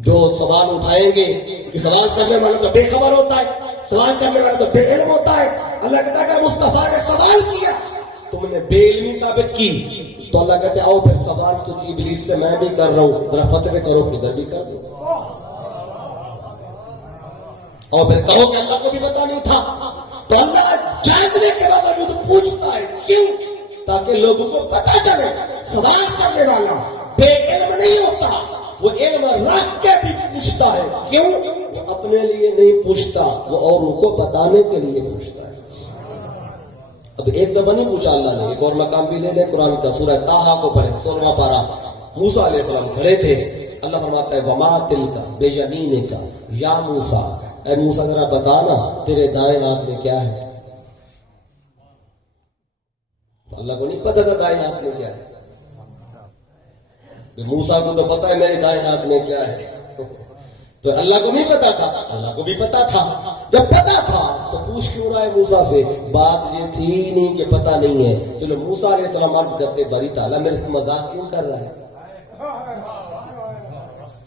جو سوال اٹھائیں گے کہ سوال کرنے والا تو بے خبر ہوتا ہے، سوال کرنے والا تو بے علم ہوتا ہے۔ اللہ کہتا ہے اگر مصطفیٰ نے سوال کیا تم نے بے علمی ثابت کی، تو اللہ کہتے آؤ پھر سوال کیونکہ ابلیس سے میں بھی کر رہا ہوں، ذرا فتوے کرو ادھر بھی کر دو، اور پھر کہو کہ اللہ کو بھی پتا نہیں تھا۔ تو اللہ جاننے کے باوجود پوچھتا ہے، کیوں؟ تاکہ لوگوں کو پتا چلے سوال کرنے والا بے علم نہیں ہوتا، وہ علم رکھ کے بھی پوچھتا ہے۔ کیوں؟ وہ اپنے لیے نہیں پوچھتا، وہ اوروں کو بتانے کے لیے پوچھتا ہے۔ اب ایک دفعہ نہیں پوچھا اللہ نے، ایک اور مقام بھی لے لیں قرآن کا، سورہ طٰہٰ کو پڑھیں، 16واں پارہ۔ موسیٰ علیہ السلام کھڑے تھے، اللہ فرماتا ہے وما تلک بیمینک یا موسیٰ، اے موسیٰ ذرا بتانا تیرے دائیں ہاتھ میں کیا ہے۔ اللہ کو نہیں پتا تھا دائیں ہاتھ میں کیا ہے، موسیٰ کو تو پتا ہے میرے دائیں ہاتھ میں کیا ہے، تو اللہ کو نہیں پتا تھا؟ اللہ کو بھی پتا تھا۔ جب پتا تھا تو پوچھ کیوں رہا ہے موسیٰ سے؟ بات یہ تھی نہیں کہ پتا نہیں ہے۔ چلو موسیٰ علیہ السلام عرض کرتے باری تعالیٰ میرے سے مذاق کیوں کر رہا ہے؟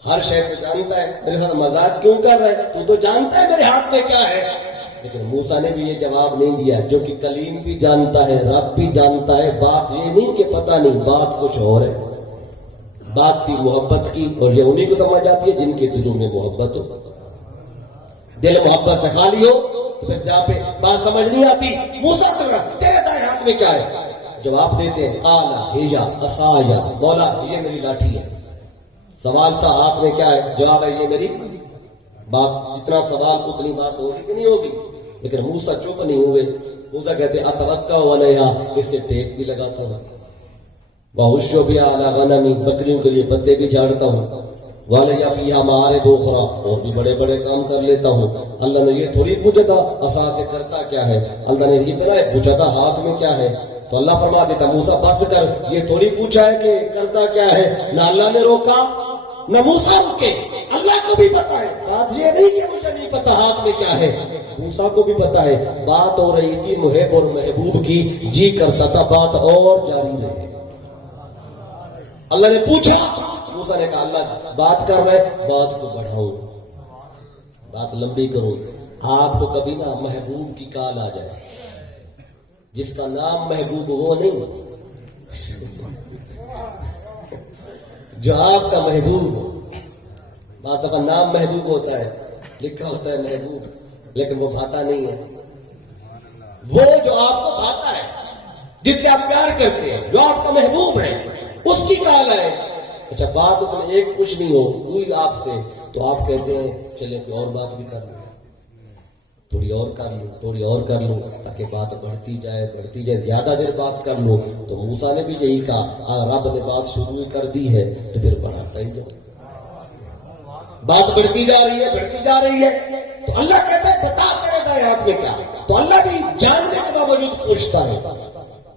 ہر شے کو جانتا ہے، میرے ساتھ مذاق کیوں کر رہا ہے؟ تو جانتا ہے میرے ہاتھ میں کیا ہے۔ لیکن موسیٰ نے بھی یہ جواب نہیں دیا، جو کہ کلیم بھی جانتا ہے، رب بھی جانتا ہے، بات یہ نہیں کہ پتا نہیں، بات کچھ اور ہے۔ بات تھی محبت کی، اور یہ انہیں کو سمجھ آتی ہے جن کے دلوں میں محبت ہو۔ دل محبت سے خالی ہو تو پھر جہاں پہ بات سمجھ نہیں آتی، موسیٰ تیرے دائیں ہاتھ میں کیا ہے؟ جواب دیتے ہیں قال ہی عصایا، مولا یہ میری لاٹھی ہے۔ سوال تھا ہاتھ میں کیا ہے، جواب ہے یہ میری بات۔ جتنا سوال اتنی بات ہوگی کہ نہیں ہوگی، لیکن موسیٰ چپ نہیں ہوئے۔ موسیٰ کہتے اتوکا علیہا، اس سے ٹیک بھی لگاتا ہوں، وَأَحُشُّ بِهَا عَلَىٰ غَنَمِي، بکریوں کے لیے پتے بھی جھاڑتا ہوں، وَلِيَ فِيهَا مَآرِبُ أُخْرَىٰ، اور بھی بڑے بڑے کام کر لیتا ہوں۔ اللہ نے یہ تھوڑی پوچھا تھا عصا سے کرتا کیا ہے، اللہ نے اتنا پوچھا تھا ہاتھ میں کیا ہے، تو اللہ فرما دیتا موسیٰ بس کر، یہ تھوڑی پوچھا ہے کہ کرتا کیا ہے۔ نہ اللہ نے روکا نہ موسیٰ کے، اللہ کو بھی پتا ہے۔ بات یہ نہیں کہ مجھے نہیں پتا ہاتھ میں کیا ہے، موسیٰ کو بھی پتا ہے۔ بات ہو رہی تھی محب اور محبوب کی، جی کرتا تھا بات اور جاری رہے۔ اللہ نے پوچھا، موسیٰ نے کہا اللہ بات کر رہے، بات کو بڑھاؤ، بات لمبی کرو۔ آپ کو کبھی نہ محبوب کی کال آ جائے، جس کا نام محبوب وہ نہیں، جو آپ کا محبوب ہو۔ بعض دفعہ نام محبوب ہوتا ہے، لکھا ہوتا ہے محبوب، لیکن وہ بھاتا نہیں ہے۔ وہ جو آپ کو بھاتا ہے، جس سے آپ پیار کرتے ہیں، جو آپ کا محبوب ہے، اس کی کال ہے۔ اچھا بات اس میں ایک کچھ نہیں ہو کوئی آپ سے، تو آپ کہتے ہیں چلے کوئی اور بات بھی کر لوں، تھوڑی اور کر لوں، تھوڑی اور کر لوں، تاکہ بات بڑھتی جائے بڑھتی جائے، زیادہ دیر بات کر لوں۔ تو موسیٰ نے بھی یہی کہا، رب نے بات شروع کر دی ہے تو پھر بڑھاتا ہی جائے۔ بات بڑھتی جا رہی ہے بڑھتی جا رہی ہے، تو اللہ کہتا ہے بتا تیرے دائیں ہاتھ میں کیا۔ تو اللہ بھی جاننے کے باوجود پوچھتا ہے۔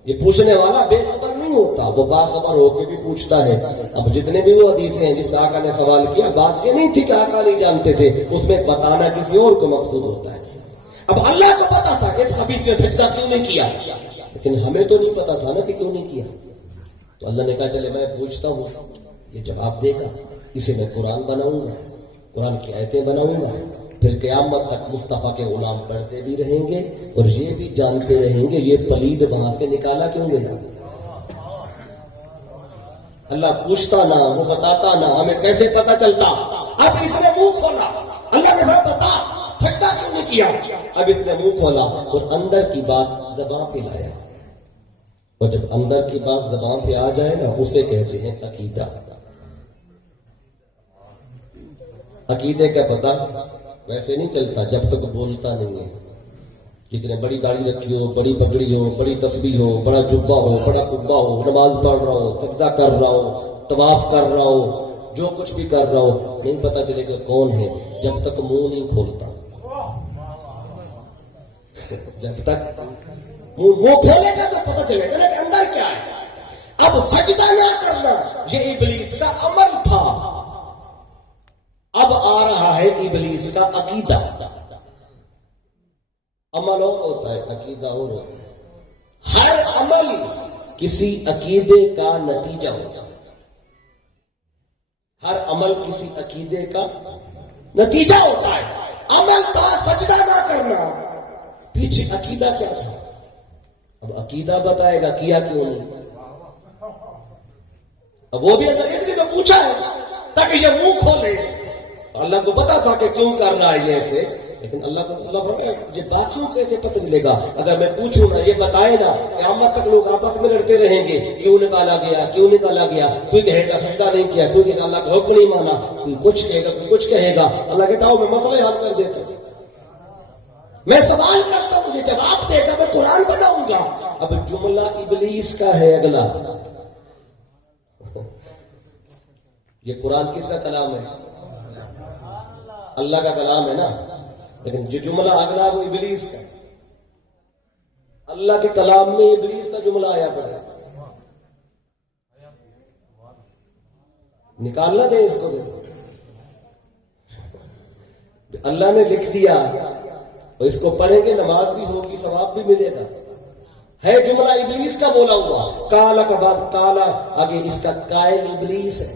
یہ پوچھنے والا بے خبر نہیں ہوتا، وہ باخبر ہو کے بھی پوچھتا ہے۔ اب جتنے بھی وہ حدیثیں ہیں جس میں آقا نے سوال کیا، بات یہ نہیں تھی کہ آقا نہیں جانتے تھے، اس میں بتانا کسی اور کو مقصود ہوتا ہے۔ اب اللہ کو پتا تھا کہ اس خبیث نے سجدہ کیوں نہیں کیا، لیکن ہمیں تو نہیں پتا تھا نا کہ کیوں نہیں کیا۔ تو اللہ نے کہا چلے میں پوچھتا ہوں، یہ جواب دے گا، اسے میں قرآن بناؤں گا، قرآن کی آیتیں بناؤں گا، پھر قیامت تک مصطفیٰ کے غلام پڑھتے بھی رہیں گے اور یہ بھی جانتے رہیں گے یہ پلید وہاں سے نکالا کیوں گیا۔ اللہ پوچھتا نہ، وہ بتاتا نہ، ہمیں کیسے پتا چلتا؟ اب اس نے منہ کھولا، اللہ نے بتا سجدہ کیوں نہیں کیا، اب اس نے منہ کھولا اور اندر کی بات زبان پہ لایا، اور جب اندر کی بات زبان پہ آ جائے نا، اسے کہتے ہیں عقیدہ۔ عقیدے کا پتہ ویسے نہیں چلتا جب تک بولتا نہیں ہے۔ کسی نے بڑی داڑھی رکھی ہو، بڑی پگڑی ہو، بڑی تسبیح ہو، بڑا جبہ ہو، بڑا قبہ ہو، نماز پڑھ رہا ہو، سجدہ کر رہا ہو، طواف کر رہا ہو، جو کچھ بھی کر رہا ہو، نہیں پتا چلے گا کون ہے جب تک منہ نہیں کھولتا۔ جب تک منہ کھولے گا تو پتا چلے گا کہ اندر کیا ہے۔ اب سجدہ نہ کرنا یہ ابلیس کا عمل تھا، اب آ رہا ہے ابلیس کا عقیدہ۔ عمل اور ہوتا ہے، عقیدہ اور ہوتا ہے۔ ہر عمل کسی عقیدے کا نتیجہ ہوتا ہے، ہر عمل کسی عقیدے کا نتیجہ ہوتا ہے۔ عمل تھا سجدہ نہ کرنا، پیچھے عقیدہ کیا تھا؟ اب عقیدہ بتائے گا کیا کیوں نہیں. اب وہ بھی اللہ اس لیے تو پوچھا ہے تاکہ یہ منہ کھولے. اللہ کو پتا تھا کہ کیوں کر رہا ہے یہ ایسے, لیکن اللہ کو اللہ فرمایا یہ باقیوں کیسے پتہ چلے گا اگر میں پوچھوں نا, یہ بتائے نا, قیامت تک لوگ آپس میں لڑتے رہیں گے کیوں نکالا گیا کیوں نکالا گیا. کوئی کہے گا سجدہ نہیں کیا, کوئی کہے گا اللہ کا حکم نہیں مانا, کوئی کچھ کہے گا کوئی کچھ کہے گا. اللہ کہتا ہوں میں مسئلے حل کر دیتا ہوں, میں سوال کرتا ہوں, یہ جواب دے گا, میں قرآن بناؤں گا. اب جملہ ابلیس کا ہے اگلا. یہ قرآن کس کا کلام ہے؟ اللہ کا کلام ہے نا, لیکن جو جملہ اگلا وہ ابلیس کا. اللہ کے کلام میں ابلیس کا جملہ آیا پڑا ہے. نکالنا دے اس کو. اللہ نے لکھ دیا اور اس کو پڑھیں گے نماز بھی ہوگی ثواب بھی ملے گا. ہے جملہ ابلیس کا بولا ہوا. کالا کا بعد کالا آگے اس کا قائل ابلیس ہے.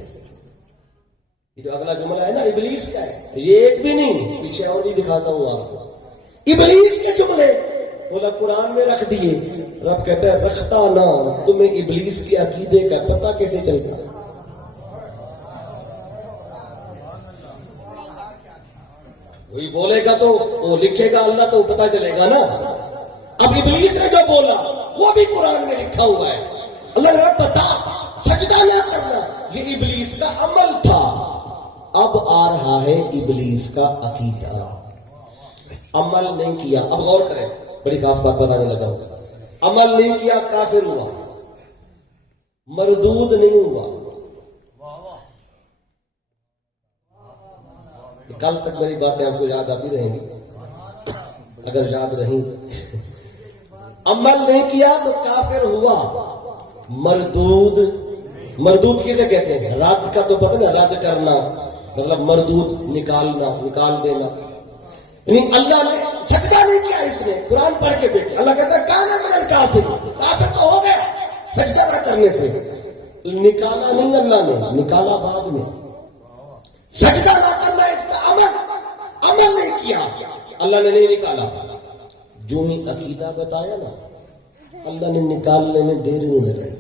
یہ جو اگلا جملہ ہے نا ابلیس کا ہے. یہ ایک بھی نہیں, پیچھے اور بھی دکھاتا ہوں آپ کو. ابلیس کے جملے بولا قرآن میں رکھ دیے. رب کہتا ہے رکھتا نہ, تمہیں ابلیس کے عقیدے کا پتہ کیسے چلتا. وہی بولے گا تو وہ لکھے گا اللہ تو پتہ چلے گا نا. اب ابلیس نے جو بولا وہ بھی قرآن میں لکھا ہوا ہے. اللہ نے بتا سجدہ نہ کرنا, یہ ابلیس کا عمل تھا. اب آ رہا ہے ابلیس کا عقیدہ. عمل نہیں کیا, اب غور کریں, بڑی خاص بات بتانے لگا ہوں. عمل نہیں کیا کافر ہوا, مردود نہیں ہوا. کل تک میری باتیں آپ کو یاد آتی رہیں گی اگر یاد رہیں. عمل نہیں کیا تو کافر ہوا, مردود. مردود کسے کہتے ہیں؟ رد کا تو پتہ نا, رد کرنا مطلب مردود نکالنا, نکال دینا. یعنی اللہ نے سجدہ نہیں کیا. اس نے قرآن پڑھ کے دیکھا, اللہ کہتا ہے کانا من الکافر, کافر تو ہو گیا سجدہ نہ کرنے سے. نکالا نہیں اللہ نے, نکالا بعد میں. سجدہ نہ کرنا اس کا عمل نہیں کیا, اللہ نے نہیں نکالا. جو ہی عقیدہ بتایا نا اللہ نے نکالنے میں دیر نہیں لگائی.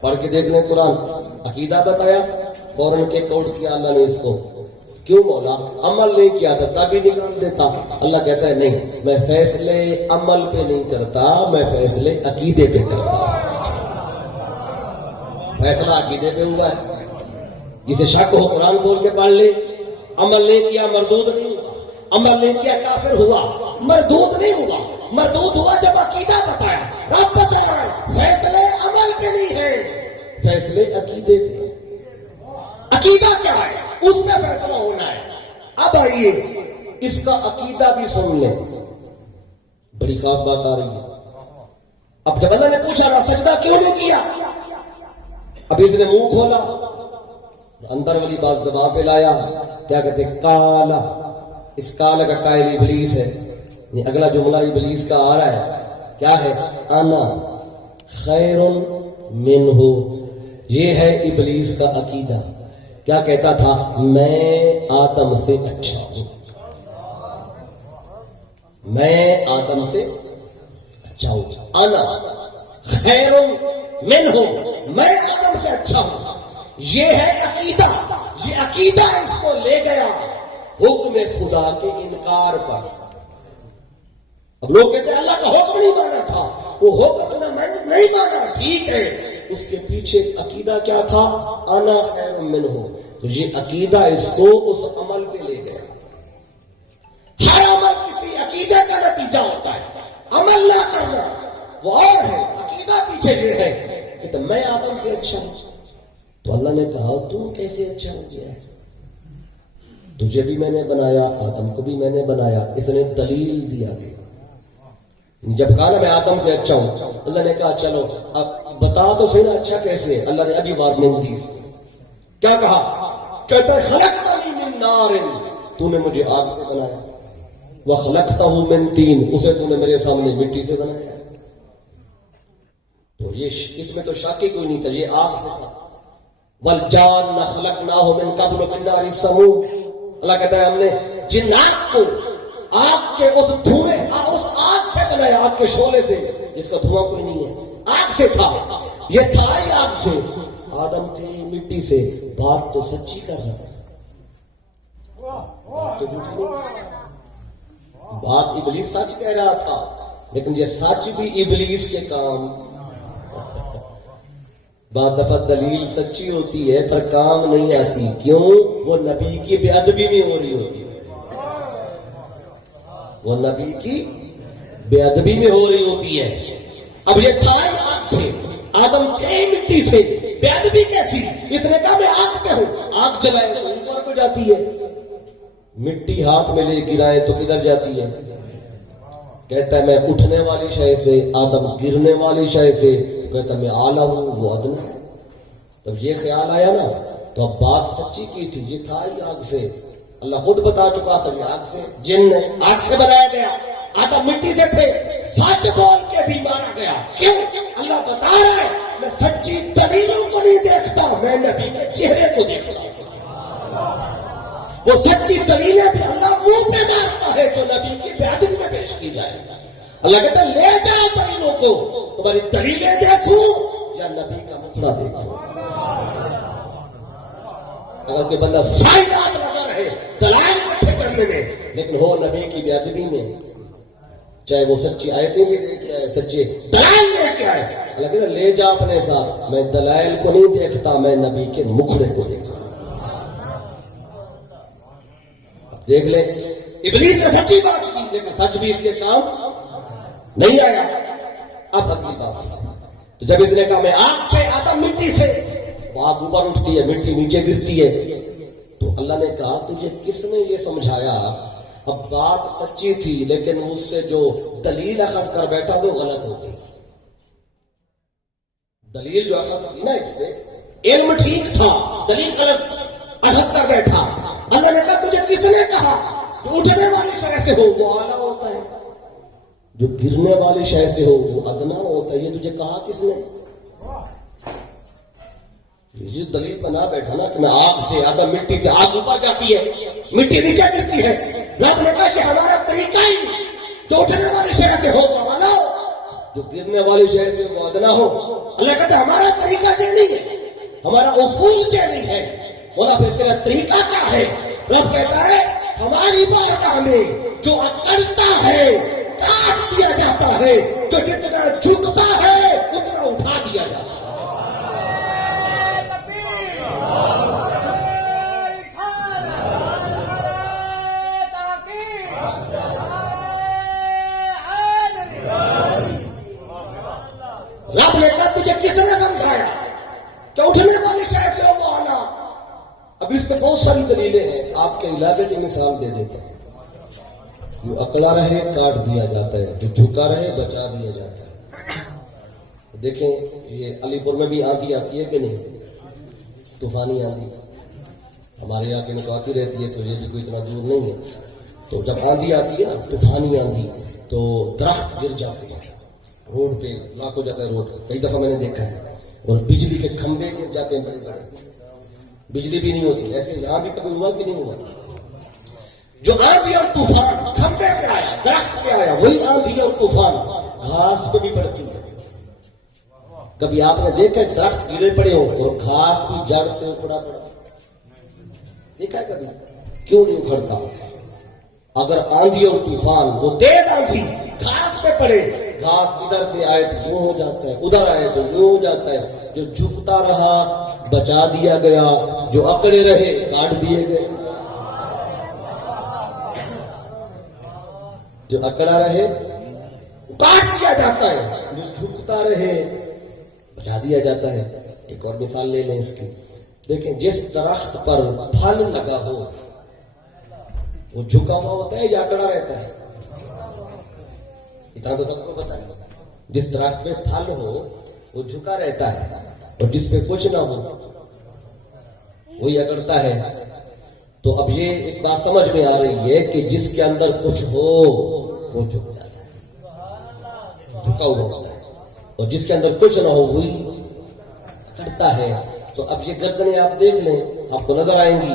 پڑھ کے دیکھ لیں قرآن, عقیدہ بتایا فوراً کے کوڈ کیا اللہ نے اس کو. کیوں مولا؟ عمل نہیں کیا تھا تبھی نکال دیتا. اللہ کہتا ہے نہیں, میں فیصلے عمل پہ نہیں کرتا, میں فیصلے عقیدے پہ کرتا. فیصلہ عقیدے پہ ہوا ہے. جسے شک ہو قرآن کھول کے پڑھ لے. عمل نہیں کیا مردود نہیں ہوا, عمل نہیں کیا کافر ہوا, مردود نہیں ہوا. مردود ہوا جب عقیدہ بتایا. رب بتایا فیصلے عمل پہ نہیں ہے, فیصلے عقیدے پہ. عقیدہ کیا ہے, اس میں فیصلہ ہونا ہے. اب آئیے اس کا عقیدہ بھی سن لیں, بڑی خاص بات آ رہی ہے. اب جب اللہ نے پوچھا نا سجدہ کیوں نہیں کیا, اب اس نے منہ کھولا, اندر والی بات زبان پہ لایا. کیا کہتے کالا, اس کالا کا قائل ابلیس ہے. اگلا جملہ ابلیس کا آ رہا ہے کیا ہے, انا خیر منہ. یہ ہے ابلیس کا عقیدہ. کیا کہتا تھا, میں آدم سے اچھا ہوں, میں آدم سے اچھا ہوں. انا خیر منہ, میں آدم سے اچھا ہوں. یہ ہے عقیدہ. یہ عقیدہ اس کو لے گیا حکم خدا کے انکار پر. اب لوگ کہتے ہیں اللہ کا حکم نہیں مانا تھا, وہ حکم نہیں مانا, ٹھیک ہے. اس کے پیچھے عقیدہ کیا تھا, انا خیر منہ. تو یہ عقیدہ اس کو اس عمل پہ لے گیا. ہر عمل کسی عقیدے کا نتیجہ ہوتا ہے. عمل نہ کرنا وہ اور ہے, عقیدہ پیچھے یہ ہے کہ میں آدم سے اچھا ہوں. تو اللہ نے کہا تم کیسے اچھا ہو گیا, تجھے بھی میں نے بنایا, آدم کو بھی میں نے بنایا. اس نے دلیل دیا کہ جب کہا نا میں آدم سے اچھا ہوں, اللہ نے کہا چلو اب بتا تو صحیح اچھا کیسے. اللہ نے ابھی وارننگ دی. کیا کہا, کہتا ہے خلقتنی من نار, تو نے مجھے آگ سے بنایا. وخلقتہ من طین, اسے تو نے میرے سامنے مٹی سے بنایا. تو یہ اس میں تو شک ہی کوئی نہیں تھا, یہ آگ سے تھا. والجان خلقناہ من قبل من نار السموم. اللہ کہتا ہے ہم نے جنات کو آگ کے اس دھوئیں, اس آگ سے بنائے آگ کے شعلے سے جس کا دھواں کوئی نہیں ہے, آگ سے تھا, یہ تھا ہی آگ سے. آدم تھے مٹی سے. بات تو سچی کر رہا ہے, بات ابلیس سچ کہہ رہا تھا, لیکن یہ سچ بھی ابلیس کے کام. بعض دفعہ دلیل سچی ہوتی ہے پر کام نہیں آتی. کیوں؟ وہ نبی کی بے ادبی میں ہو رہی ہوتی ہے, وہ نبی کی بے ادبی میں ہو رہی ہوتی ہے. اب یہ تھا آگ سے, آدم کے مٹی سے, بے ادبی کیسی؟ اتنے کہا میں آگ پہ ہوں. آگ جلائے تو اوپر کو جاتی ہے, مٹی ہاتھ میں لے گرائے تو کدھر جاتی ہے؟ کہتا ہے میں اٹھنے والی شے سے, آدم گرنے والی شے سے. کہتا ہے میں اعلیٰ ہوں, وہ ادنا. جب یہ خیال آیا نا تو اب بات سچی کی تھی, یہ تھا ہی آگ سے. اللہ خود بتا چکا تھا یہ آگ سے, جن نے آگ سے بنایا گیا. آدم مٹی سے تھے, سچ بول کے بھی مارا گیا. کیوں؟ اللہ بتا رہا ہے میں سچی دلیلوں کو نہیں دیکھتا, میں نبی کے چہرے کو دیکھتا ہوں. وہ سچی دلیلیں بھی اللہ منہ پہ مارتا ہے جو نبی کی بے ادبی میں پیش کی جائے. اللہ کہتا ہے لے جاؤ دلیلوں کو, تمہاری دلیلیں دیکھوں یا نبی کا مکھڑا دیکھوں. اگر کوئی بندہ ساری رات لگا رہے دلائل اکٹھے کرنے میں, لیکن ہو نبی کی بے ادبی میں, چاہے وہ سچی آیتیں بھی لے کے آئے, سچے دلائل لے کے آئے, اللہ کہتا ہے لے جا اپنے ساتھ, میں دلائل کو نہیں دیکھتا, میں نبی کے مکھڑے کو دیکھتا. دیکھ لیں ابلیس نے سچی بات کی, لیکن سچ بھی اس کے کام نہیں آیا. اب اگلی بات, تو جب اس نے کہا میں آگ سے, آدم مٹی سے, آگ اوپر اٹھتی ہے, مٹی نیچے گرتی ہے, تو اللہ نے کہا تجھے کس نے یہ سمجھایا؟ اب بات سچی تھی لیکن اس سے جو دلیل اخذ کر بیٹھا وہ غلط ہو گئی. دلیل جو اخذ کی نا اس سے, علم ٹھیک تھا, دلیل غلط اخذ کر بیٹھا. اللہ نے کہا تجھے کس نے کہا جو اٹھنے والی شے سے ہو وہ اعلیٰ ہوتا ہے, جو گرنے والی شے سے ہو وہ ادنا ہوتا ہے. یہ تجھے کہا کس نے؟ یہ دلیل پر نہ بیٹھا نا کہ میں آگ سے, آدم مٹی سے, آگ اوپر جاتی ہے, مٹی نیچے گرتی ہے. رب نے کہا کہ ہمارا طریقہ ہی جو اٹھنے والی شے سے ہو وہ اعلیٰ ہو, جو گرنے والی شے سے وہ ادنا ہو. اللہ کہتا ہے ہمارا طریقہ یہ نہیں ہے, ہمارا اصول یہ نہیں ہے. بولا پھر تیرا طریقہ کیا ہے؟ رب کہتا ہے ہماری بارگاہ میں جو اکڑتا ہے کاٹ دیا جاتا ہے, جو جتنا جھکتا ہے اتنا اٹھا دیا جاتا ہے. رب نے کہا تجھے کس نے سمجھایا کہ اٹھنے والی شے سے وہ آنا؟ اب اس پہ بہت ساری دلیلیں ہیں, آپ کے علاقے کی مثال دے دیتا ہوں. جو اکڑا رہے کاٹ دیا جاتا ہے, جو جھکا رہے بچا دیا جاتا ہے. دیکھیں یہ علی پور میں بھی آندھی آتی ہے کہ نہیں, طوفانی آندھی ہمارے علاقے میں تو آتی رہتی ہے, تو یہ بھی کوئی اتنا دور نہیں ہے. تو جب آندھی آتی ہے نا, طوفانی آندھی, تو درخت گر جاتے ہیں روڈ پہ, لاک ہو جاتا ہے روڈ. کئی دفعہ میں نے دیکھا ہے. اور بجلی کے کھمبے گر جاتے ہیں بڑے بڑے, بجلی بھی نہیں ہوتی. ایسے یہاں بھی کبھی ہوا کہ نہیں ہوا؟ جو آندھی اور طوفان کھمبے پہ آیا, درخت پہ آیا, وہی آندھی اور طوفان گھاس پہ بھی پڑتی ہے. کبھی آپ نے دیکھا درخت گرے پڑے ہو اور گھاس بھی جڑ سے اکھڑا پڑا, دیکھا کبھی؟ کیوں نہیں اکھڑتا؟ اگر آندھی اور طوفان, وہ تیز آندھی گھاس پہ پڑے, گھاس ادھر سے آئے تو یوں ہو جاتا ہے, ادھر آئے تو یوں ہو جاتا ہے. جو جھکتا رہا بچا دیا گیا, جو اکڑے رہے کاٹ دیے گئے. جو اکڑا رہے کاٹ دیا جاتا ہے, جو جھکتا رہے بچا دیا جاتا ہے. ایک اور مثال لے لیں اس کی. دیکھیں جس درخت پر پھل لگا ہو وہ جھکا ہوا ہوتا ہے یا اکڑا رہتا ہے؟ اتنا تو سب کو پتا ہے. جس درخت پہ پھل ہو وہ جھکا رہتا ہے, اور جس پہ کچھ نہ ہو وہی اکڑتا ہے. تو اب یہ ایک بات سمجھ میں آ رہی ہے کہ جس کے اندر کچھ ہو وہ جھک جاتا ہے, جھکا ہوا ہوتا ہے, اور جس کے اندر کچھ نہ ہو وہی اکڑتا ہے. تو اب یہ گردنیں آپ دیکھ لیں, آپ کو نظر آئیں گی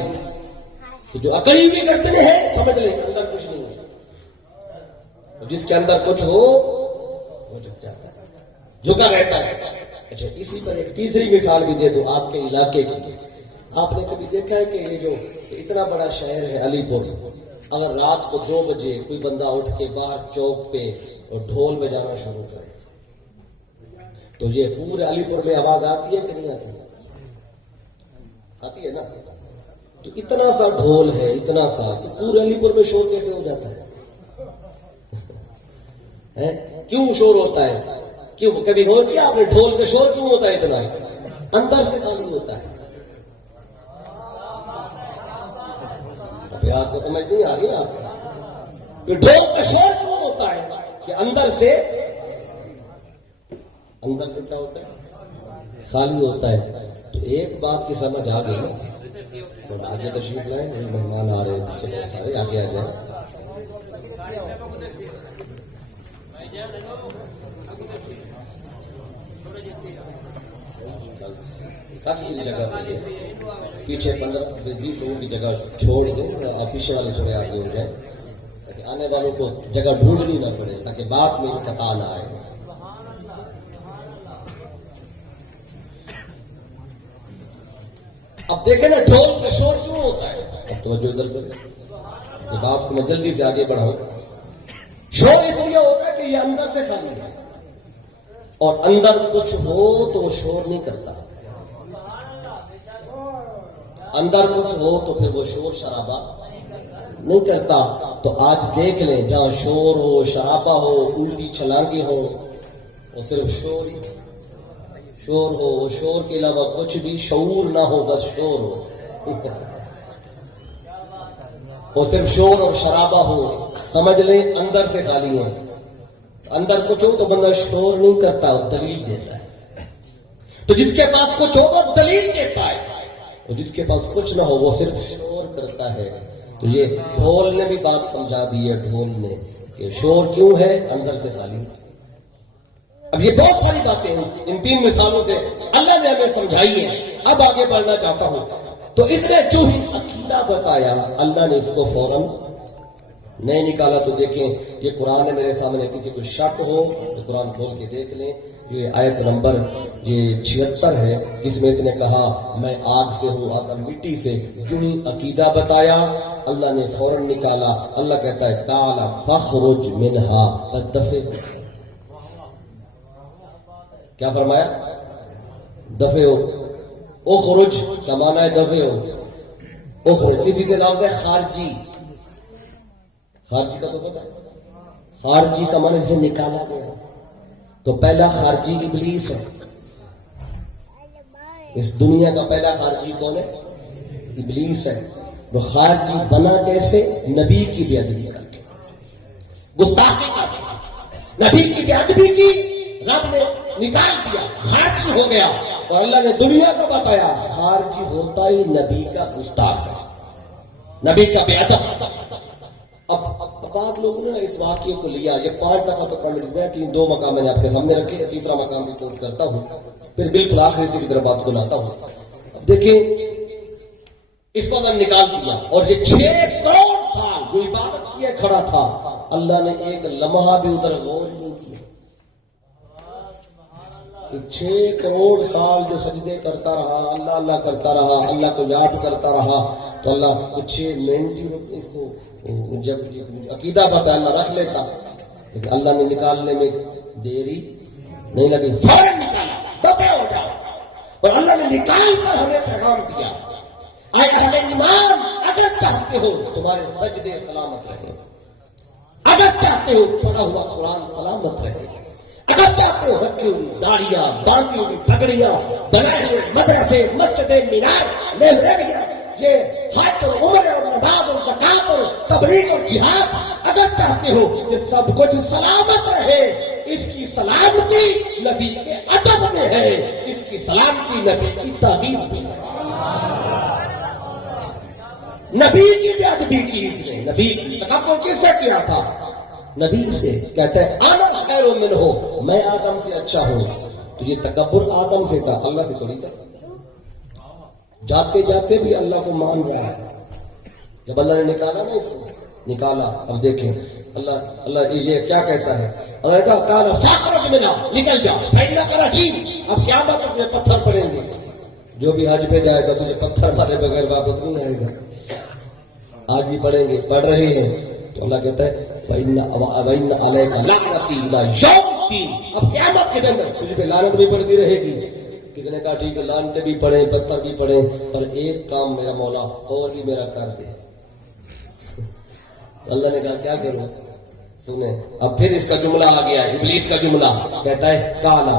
کہ جو اکڑی ہوئی گردنیں ہیں سمجھ لیں اندر کچھ نہیں ہے. جس کے اندر کچھ ہو وہ جھک جاتا ہے، جھکا رہتا ہے۔ اچھا، اسی پر ایک تیسری مثال بھی دے دو آپ کے علاقے کی۔ آپ نے کبھی دیکھا ہے کہ یہ جو اتنا بڑا شہر ہے علی پور، اگر رات کو 2 بجے کوئی بندہ اٹھ کے باہر چوک پہ اور ڈھول بجانا شروع کرے تو یہ پورے علی پور میں آواز آتی ہے کہ نہیں آتی؟ آتی ہے نا؟ تو اتنا سا ڈھول ہے، اتنا سا، پورے علی پور میں شور کیسے ہو جاتا ہے؟ کیوں شور ہوتا ہے؟ کیوں کبھی ہو کیا آپ نے ڈھول کا شور کیوں ہوتا ہے اتنا؟ اندر سے خالی ہوتا ہے۔ ابھی آپ کو سمجھ نہیں آ رہی نا؟ ڈھول کا شور کیوں ہوتا ہے؟ کہ اندر سے کیا ہوتا ہے؟ خالی ہوتا ہے۔ تو ایک بات کی سمجھ آ گئی تو آگے تشریف لائیں، مہمان آ رہے ہیں پیچھے بہت سارے، آگے آ جائیں۔ کافی جگہ پیچھے 15-20 لوگوں کی جگہ چھوڑ دیں اور پیچھے والے تھوڑے آگے ہو جائیں تاکہ آنے والوں کو جگہ ڈھونڈنی نہ پڑے، تاکہ بعد میں انقطاع نہ آئے۔ اب دیکھیں نا ڈھول کا شور کیوں ہوتا ہے؟ اب توجہ ادھر کریں، بات کو میں جلدی سے آگے بڑھاؤں۔ شور اس لیے ہوتا ہے کہ یہ اندر سے خالی ہے، اور اندر کچھ ہو تو وہ شور نہیں کرتا، اندر کچھ ہو تو پھر وہ شور شرابہ نہیں کرتا۔ تو آج دیکھ لیں جہاں شور ہو، شرابہ ہو، الٹی چھلانگی ہو، وہ صرف شور ہی شور ہو، وہ شور کے علاوہ کچھ بھی شعور نہ ہو، بس شور ہو، وہ صرف شور اور شرابہ ہو، سمجھ لیں اندر سے خالی ہے۔ اندر کچھ ہو تو بندہ شور نہیں کرتا، وہ دلیل دیتا ہے۔ تو جس کے پاس کچھ ہو وہ دلیل دیتا ہے، اور جس کے پاس کچھ نہ ہو وہ صرف شور کرتا ہے۔ تو یہ ڈھول نے بھی بات سمجھا دی ہے، ڈھول نے، کہ شور کیوں ہے؟ اندر سے خالی۔ اب یہ بہت ساری باتیں ہیں، ان 3 مثالوں سے اللہ نے ہمیں سمجھائی ہے۔ اب آگے بڑھنا چاہتا ہوں۔ تو اس نے جو ہی عقیدہ بتایا، اللہ نے اس کو فوراً نہیں نکالا۔ تو دیکھیں یہ قرآن ہے میرے سامنے، کسی کو شک ہو تو قرآن کھول کے دیکھ لیں۔ یہ آیت نمبر 76 ہے، جس میں اس نے کہا میں آگ سے ہوں، آدم مٹی سے۔ جو ہی عقیدہ بتایا اللہ نے فوراً نکالا۔ اللہ کہتا ہے قال فاخرج منہا، بس دفع ہو۔ کیا فرمایا؟ دفع ہو۔ اخرج کا معنی ہے دفع ہو، اخرج اسی کے نام ہے خارجی۔ خارجی کا تو پتا ہے، خارجی کا معنی جسے نکالا گیا۔ تو پہلا خارجی ابلیس ہے، اس دنیا کا پہلا خارجی کون ہے؟ ابلیس ہے۔ وہ خارجی بنا کیسے؟ نبی کی بے ادبی کر کے، گستاخی کر کے، نبی کی بے ادبی کی، رب نے نکال دیا، خارجی ہو گیا۔ اور اللہ نے دنیا کو بتایا خارجی ہوتا ہی نبی کا گستاخ ہے، نبی کا بے ادب۔ اب بعض لوگوں نے اس واقعے کو لیا، یہ 5 دفعہ تو پڑھ لیا، 2 مقام میں نے آپ کے سامنے رکھے، تیسرا مقام بھی کوٹ کرتا ہوں، پھر بالکل آخری سے کی طرف بات کو لاتا ہوں۔ اب دیکھیں اس کو میں نکال دیا، اور یہ 6 کروڑ سال جو عبادت کیے کھڑا تھا، اللہ نے ایک لمحہ بھی ادھر غور نہیں کیا۔ 6 کروڑ سال جو سجدے کرتا رہا، اللہ اللہ کرتا رہا، اللہ کو یاد کرتا رہا، تو اللہ کچھ 6 منٹ اس کو جب عقیدہ بتا اللہ رکھ لیتا، لیکن اللہ نے نکالنے میں دیری نہیں لگی، فوراً نکالا، دفع ہو جاؤ۔ اور اللہ نے نکال کر ہمیں پیغام دیا، اے اہل ایمان، اگر چاہتے ہو تمہارے سجدے سلامت رہے، اگر چاہتے ہو پڑھا ہوا قرآن سلامت رہے، اگر چاہتے ہو رکھی ہوئی داڑیاں، باندھی ہوئی پگڑیاں، بنائے ہوئے مدرسے، مسجدیں، مینار، لائبریریاں، یہ حج اور عمرے اور نماز اور زکات اور تبلیغ اور جہاد، اگر چاہتے ہو کہ سب کچھ سلامت رہے، اس کی سلامتی نبی کے ادب میں ہے، اس کی سلامتی نبی کی تعظیم میں ہے۔ نبی کی بے ادبی کی اس نے، نبی کی تکبر کس سے کیا تھا؟ نبی سے۔ کہتا ہے انا خیر منہ، میں آدم سے اچھا ہوں۔ تو یہ تکبر آدم سے تھا، اللہ سے تھوڑی تھا۔ جاتے جاتے بھی اللہ کو مان رہا ہے۔ جب اللہ نے نکالا نا اس کو، نکالا، اب دیکھیں اللہ یہ کیا کہتا ہے؟ اللہ نے کہا کالا فاخرج منہا، نکل جا، فإنک رجیم، اب قیامت تک تجھے پتھر پڑیں گے، جو بھی حج پہ جائے گا تجھے پتھر مارے بغیر واپس نہیں آئے گا۔ آج بھی پڑھیں گے، پڑھ رہے ہیں تو اللہ کہتا ہے وَإِنَّ عَلَيْكَ لَعْنَتِي إِلَىٰ يَوْمِ الدِّينِ، اب قیامت کے دن تجھ پہ لعنت بھی پڑتی رہے گی۔ کسی نے کہا ٹھیک ہے لعنتیں بھی پڑھیں، پتھر بھی پڑھیں، پر ایک کام میرا مولا اور بھی میرا کر دے۔ اللہ نے کہا کیا کروں؟ سنیں اب پھر اس کا جملہ آ گیا، ابلیس کا جملہ کہتا ہے کالا،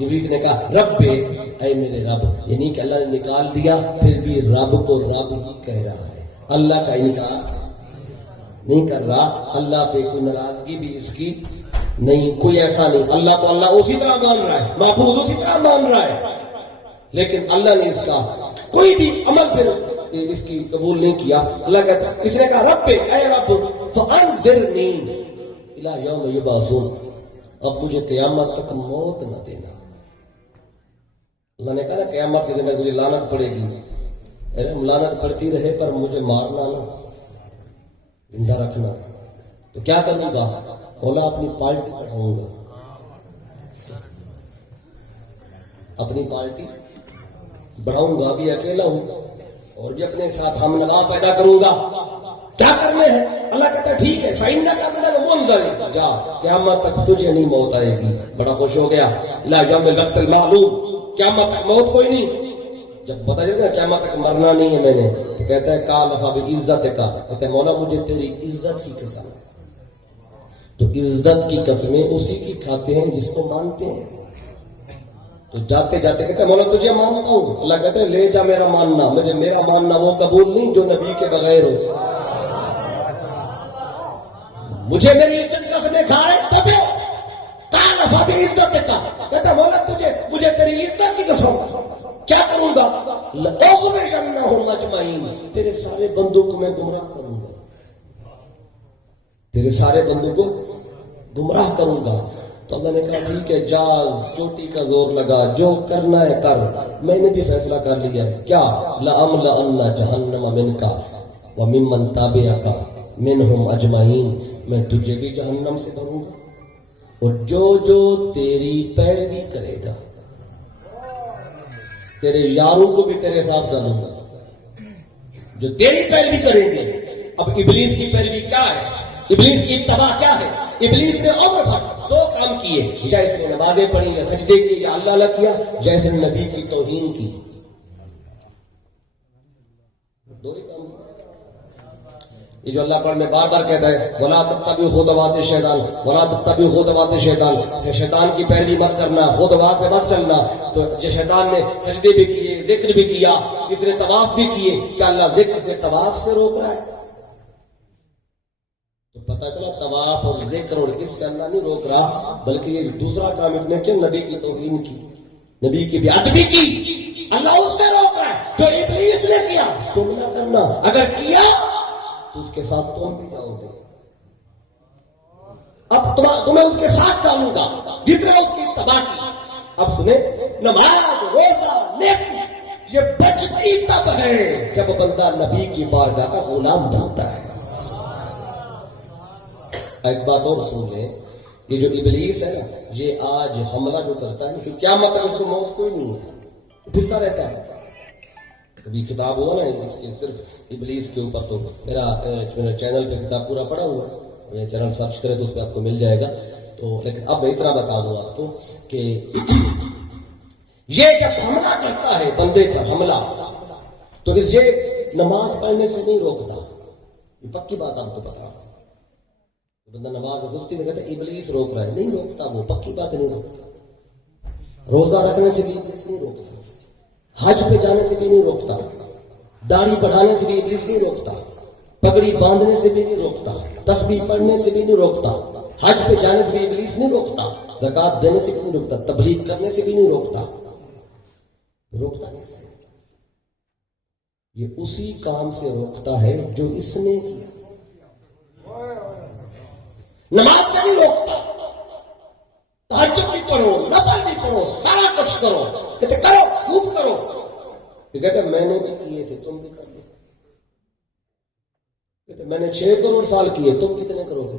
ابلیس نے کہا رب اے میرے رب، یعنی کہ اللہ نے نکال دیا، پھر بھی رب کو رب ہی کہہ رہا ہے، اللہ کا انکار نہیں کر رہا، اللہ پہ کوئی ناراضگی بھی اس کی نہیں، کوئی ایسا نہیں، اللہ کو اللہ اسی طرح مان رہا ہے، معبود اسی طرح مان رہا ہے، لیکن اللہ نے اس کا کوئی بھی عمل پھر اس کی قبول نہیں کیا۔ اللہ کہتا ہے، اس نے کہا رب اے رب فانظرنی الی یوم یبعثون، اب مجھے قیامت تک موت نہ دینا۔ اللہ نے کہا نا قیامت کے دن تجھے لعنت پڑے گی، لعنت پڑتی رہے پر مجھے مارنا نہ، زندہ رکھنا۔ تو کیا کروں گا؟ مولا اپنی پارٹی بڑھاؤں گا، اپنی پارٹی بڑھاؤں گا، بھی اکیلا ہوں اور بھی اپنے ساتھ ہم نوا پیدا کروں گا۔ کیا کرنے ہیں؟ اللہ کہتا ہے ٹھیک ہے فإنک من المنظرین، جا قیامت تک تجھے نہیں موت آئے گی۔ بڑا خوش ہو گیا، الی یوم الوقت المعلوم، قیامت تک موت کوئی نہیں۔ جب بتا جائے نا قیامت تک مرنا نہیں ہے میں نے، تو کہتا ہے کال فبعزتک، کہتا ہے مولا مجھے تیری عزت کی قسم، تو عزت کی قسمیں اسی کی کھاتے ہیں جس کو مانتے ہیں۔ تو جاتے جاتے کہتے ہیں مولا تجھے مانتا ہوں، اللہ کہتے ہیں لے جا میرا ماننا، مجھے میرا ماننا وہ قبول نہیں جو نبی کے بغیر ہو، مجھے میری عزت کی قسمیں کھائے تب کال فبعزتک، کہتا ہے مولا تجھے مجھے تیری عزت کی قسم کیا کروں گا؟ لأغوینہم اجمعین، تیرے سارے بندوں کو میں گمراہ کروں گا، تیرے سارے بندوں کو گمراہ کروں گا۔ تو اللہ نے کہا ٹھیک ہے جا، چوٹی کا زور لگا، جو کرنا ہے کر، میں نے بھی فیصلہ کر لیا، کیا؟ لأملأن جہنم منک وممن تبعک منہم اجمعین، میں تجھے بھی جہنم سے بھروں گا اور جو جو تیری پیروی کرے گا، تیرے یاروں کو بھی تیرے ساتھ ڈالوں گا جو تیری پیروی کریں گے۔ اب ابلیس کی پیروی کیا ہے؟ ابلیس کی اتباع کیا ہے؟ ابلیس نے عمر بھر دو کام کیے، یا اس نے نمازیں پڑھی یا سجدے کیے یا اللہ اللہ کیا، یا اس نے نبی کی توہین کی، دو ہی کام۔ یہ جو اللہ قرآن میں بار بار کہتا ہے وَلَا تَتَّبِعُوا خُطُوَاتِ الشَّيْطَانِ وَلَا تَتَّبِعُوا خُطُوَاتِ الشَّيْطَانِ، کہ شیطان کی پیروی مت کرنا، خطوات پہ مت چلنا۔ تو جو شیطان نے سجدے بھی کیے، ذکر بھی کیا، اس نے طواف بھی کیے، کیا اللہ ذکر سے طواف سے روک رہا ہے؟ تو پتہ چلا طواف اور ذکر اور اس سے اللہ نہیں روک رہا، بلکہ یہ دوسرا کام اس نے کیا، نبی کی توہین کی، نبی کی بے ادبی کی، اللہ اس سے روک رہا ہے۔ جو ابلیس نے کیا تم نہ کرنا، اگر کیا تو اس کے ساتھ تم بھی جاؤ گے، اب تمہیں اس کے ساتھ ڈالوں گا جس نے اس کی اتباع کی۔ اب سنیں، نماز روزہ نیکی یہ بچتی تب ہے جب بندہ نبی کی بارگاہ کا غلام بنتا ہے۔ ایک بات اور سن لیں، یہ جو ابلیس ہے نا، یہ آج حملہ جو کرتا ہے کہ کیا مطلب اس کو موت کوئی نہیں ہے، پھرتا رہتا ہے۔ کبھی کتاب ہوا نا اس کے صرف ابلیس کے اوپر، تو میرا چینل پہ کتاب پورا پڑا ہوا ہے، یہ چینل سرچ کرے تو اس پہ آپ کو مل جائے گا۔ تو لیکن اب اتنا بتا دوں آپ کو کہ یہ جب حملہ کرتا ہے بندے پر حملہ، تو اس یہ نماز پڑھنے سے نہیں روکتا، یہ پکی بات آپ کو بتا رہا ہوں۔ بندہ نماز میں سستی میں کہتا ہے ابلیس روک رہا ہے، نہیں روکتا، وہ پکی بات نہیں روکتا۔ روزہ رکھنے سے بھی ابلیس نہیں روکتا، حج پہ جانے سے بھی نہیں روکتا، داڑھی بڑھانے سے بھی ابلیس نہیں روکتا، پگڑی باندھنے سے بھی نہیں روکتا، تسبیح پڑھنے سے بھی نہیں روکتا، حج پہ جانے سے بھی ابلیس نہیں روکتا، زکات دینے سے بھی نہیں روکتا، تبلیغ کرنے سے بھی نہیں روکتا۔ روکتا کیسے؟ یہ اسی کام سے روکتا ہے جو اس نے کیا۔ نماز سے نہیں روکتا، تہجد بھی پڑھو، نفل بھی پڑھو، سارا کچھ کرو، کہتے کرو، خوب کرو، یہ کہتے میں نے بھی کیے تھے تم بھی کر لو، کہتے میں نے 6 کروڑ سال کیے تم کتنے کرو گے؟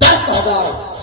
10,000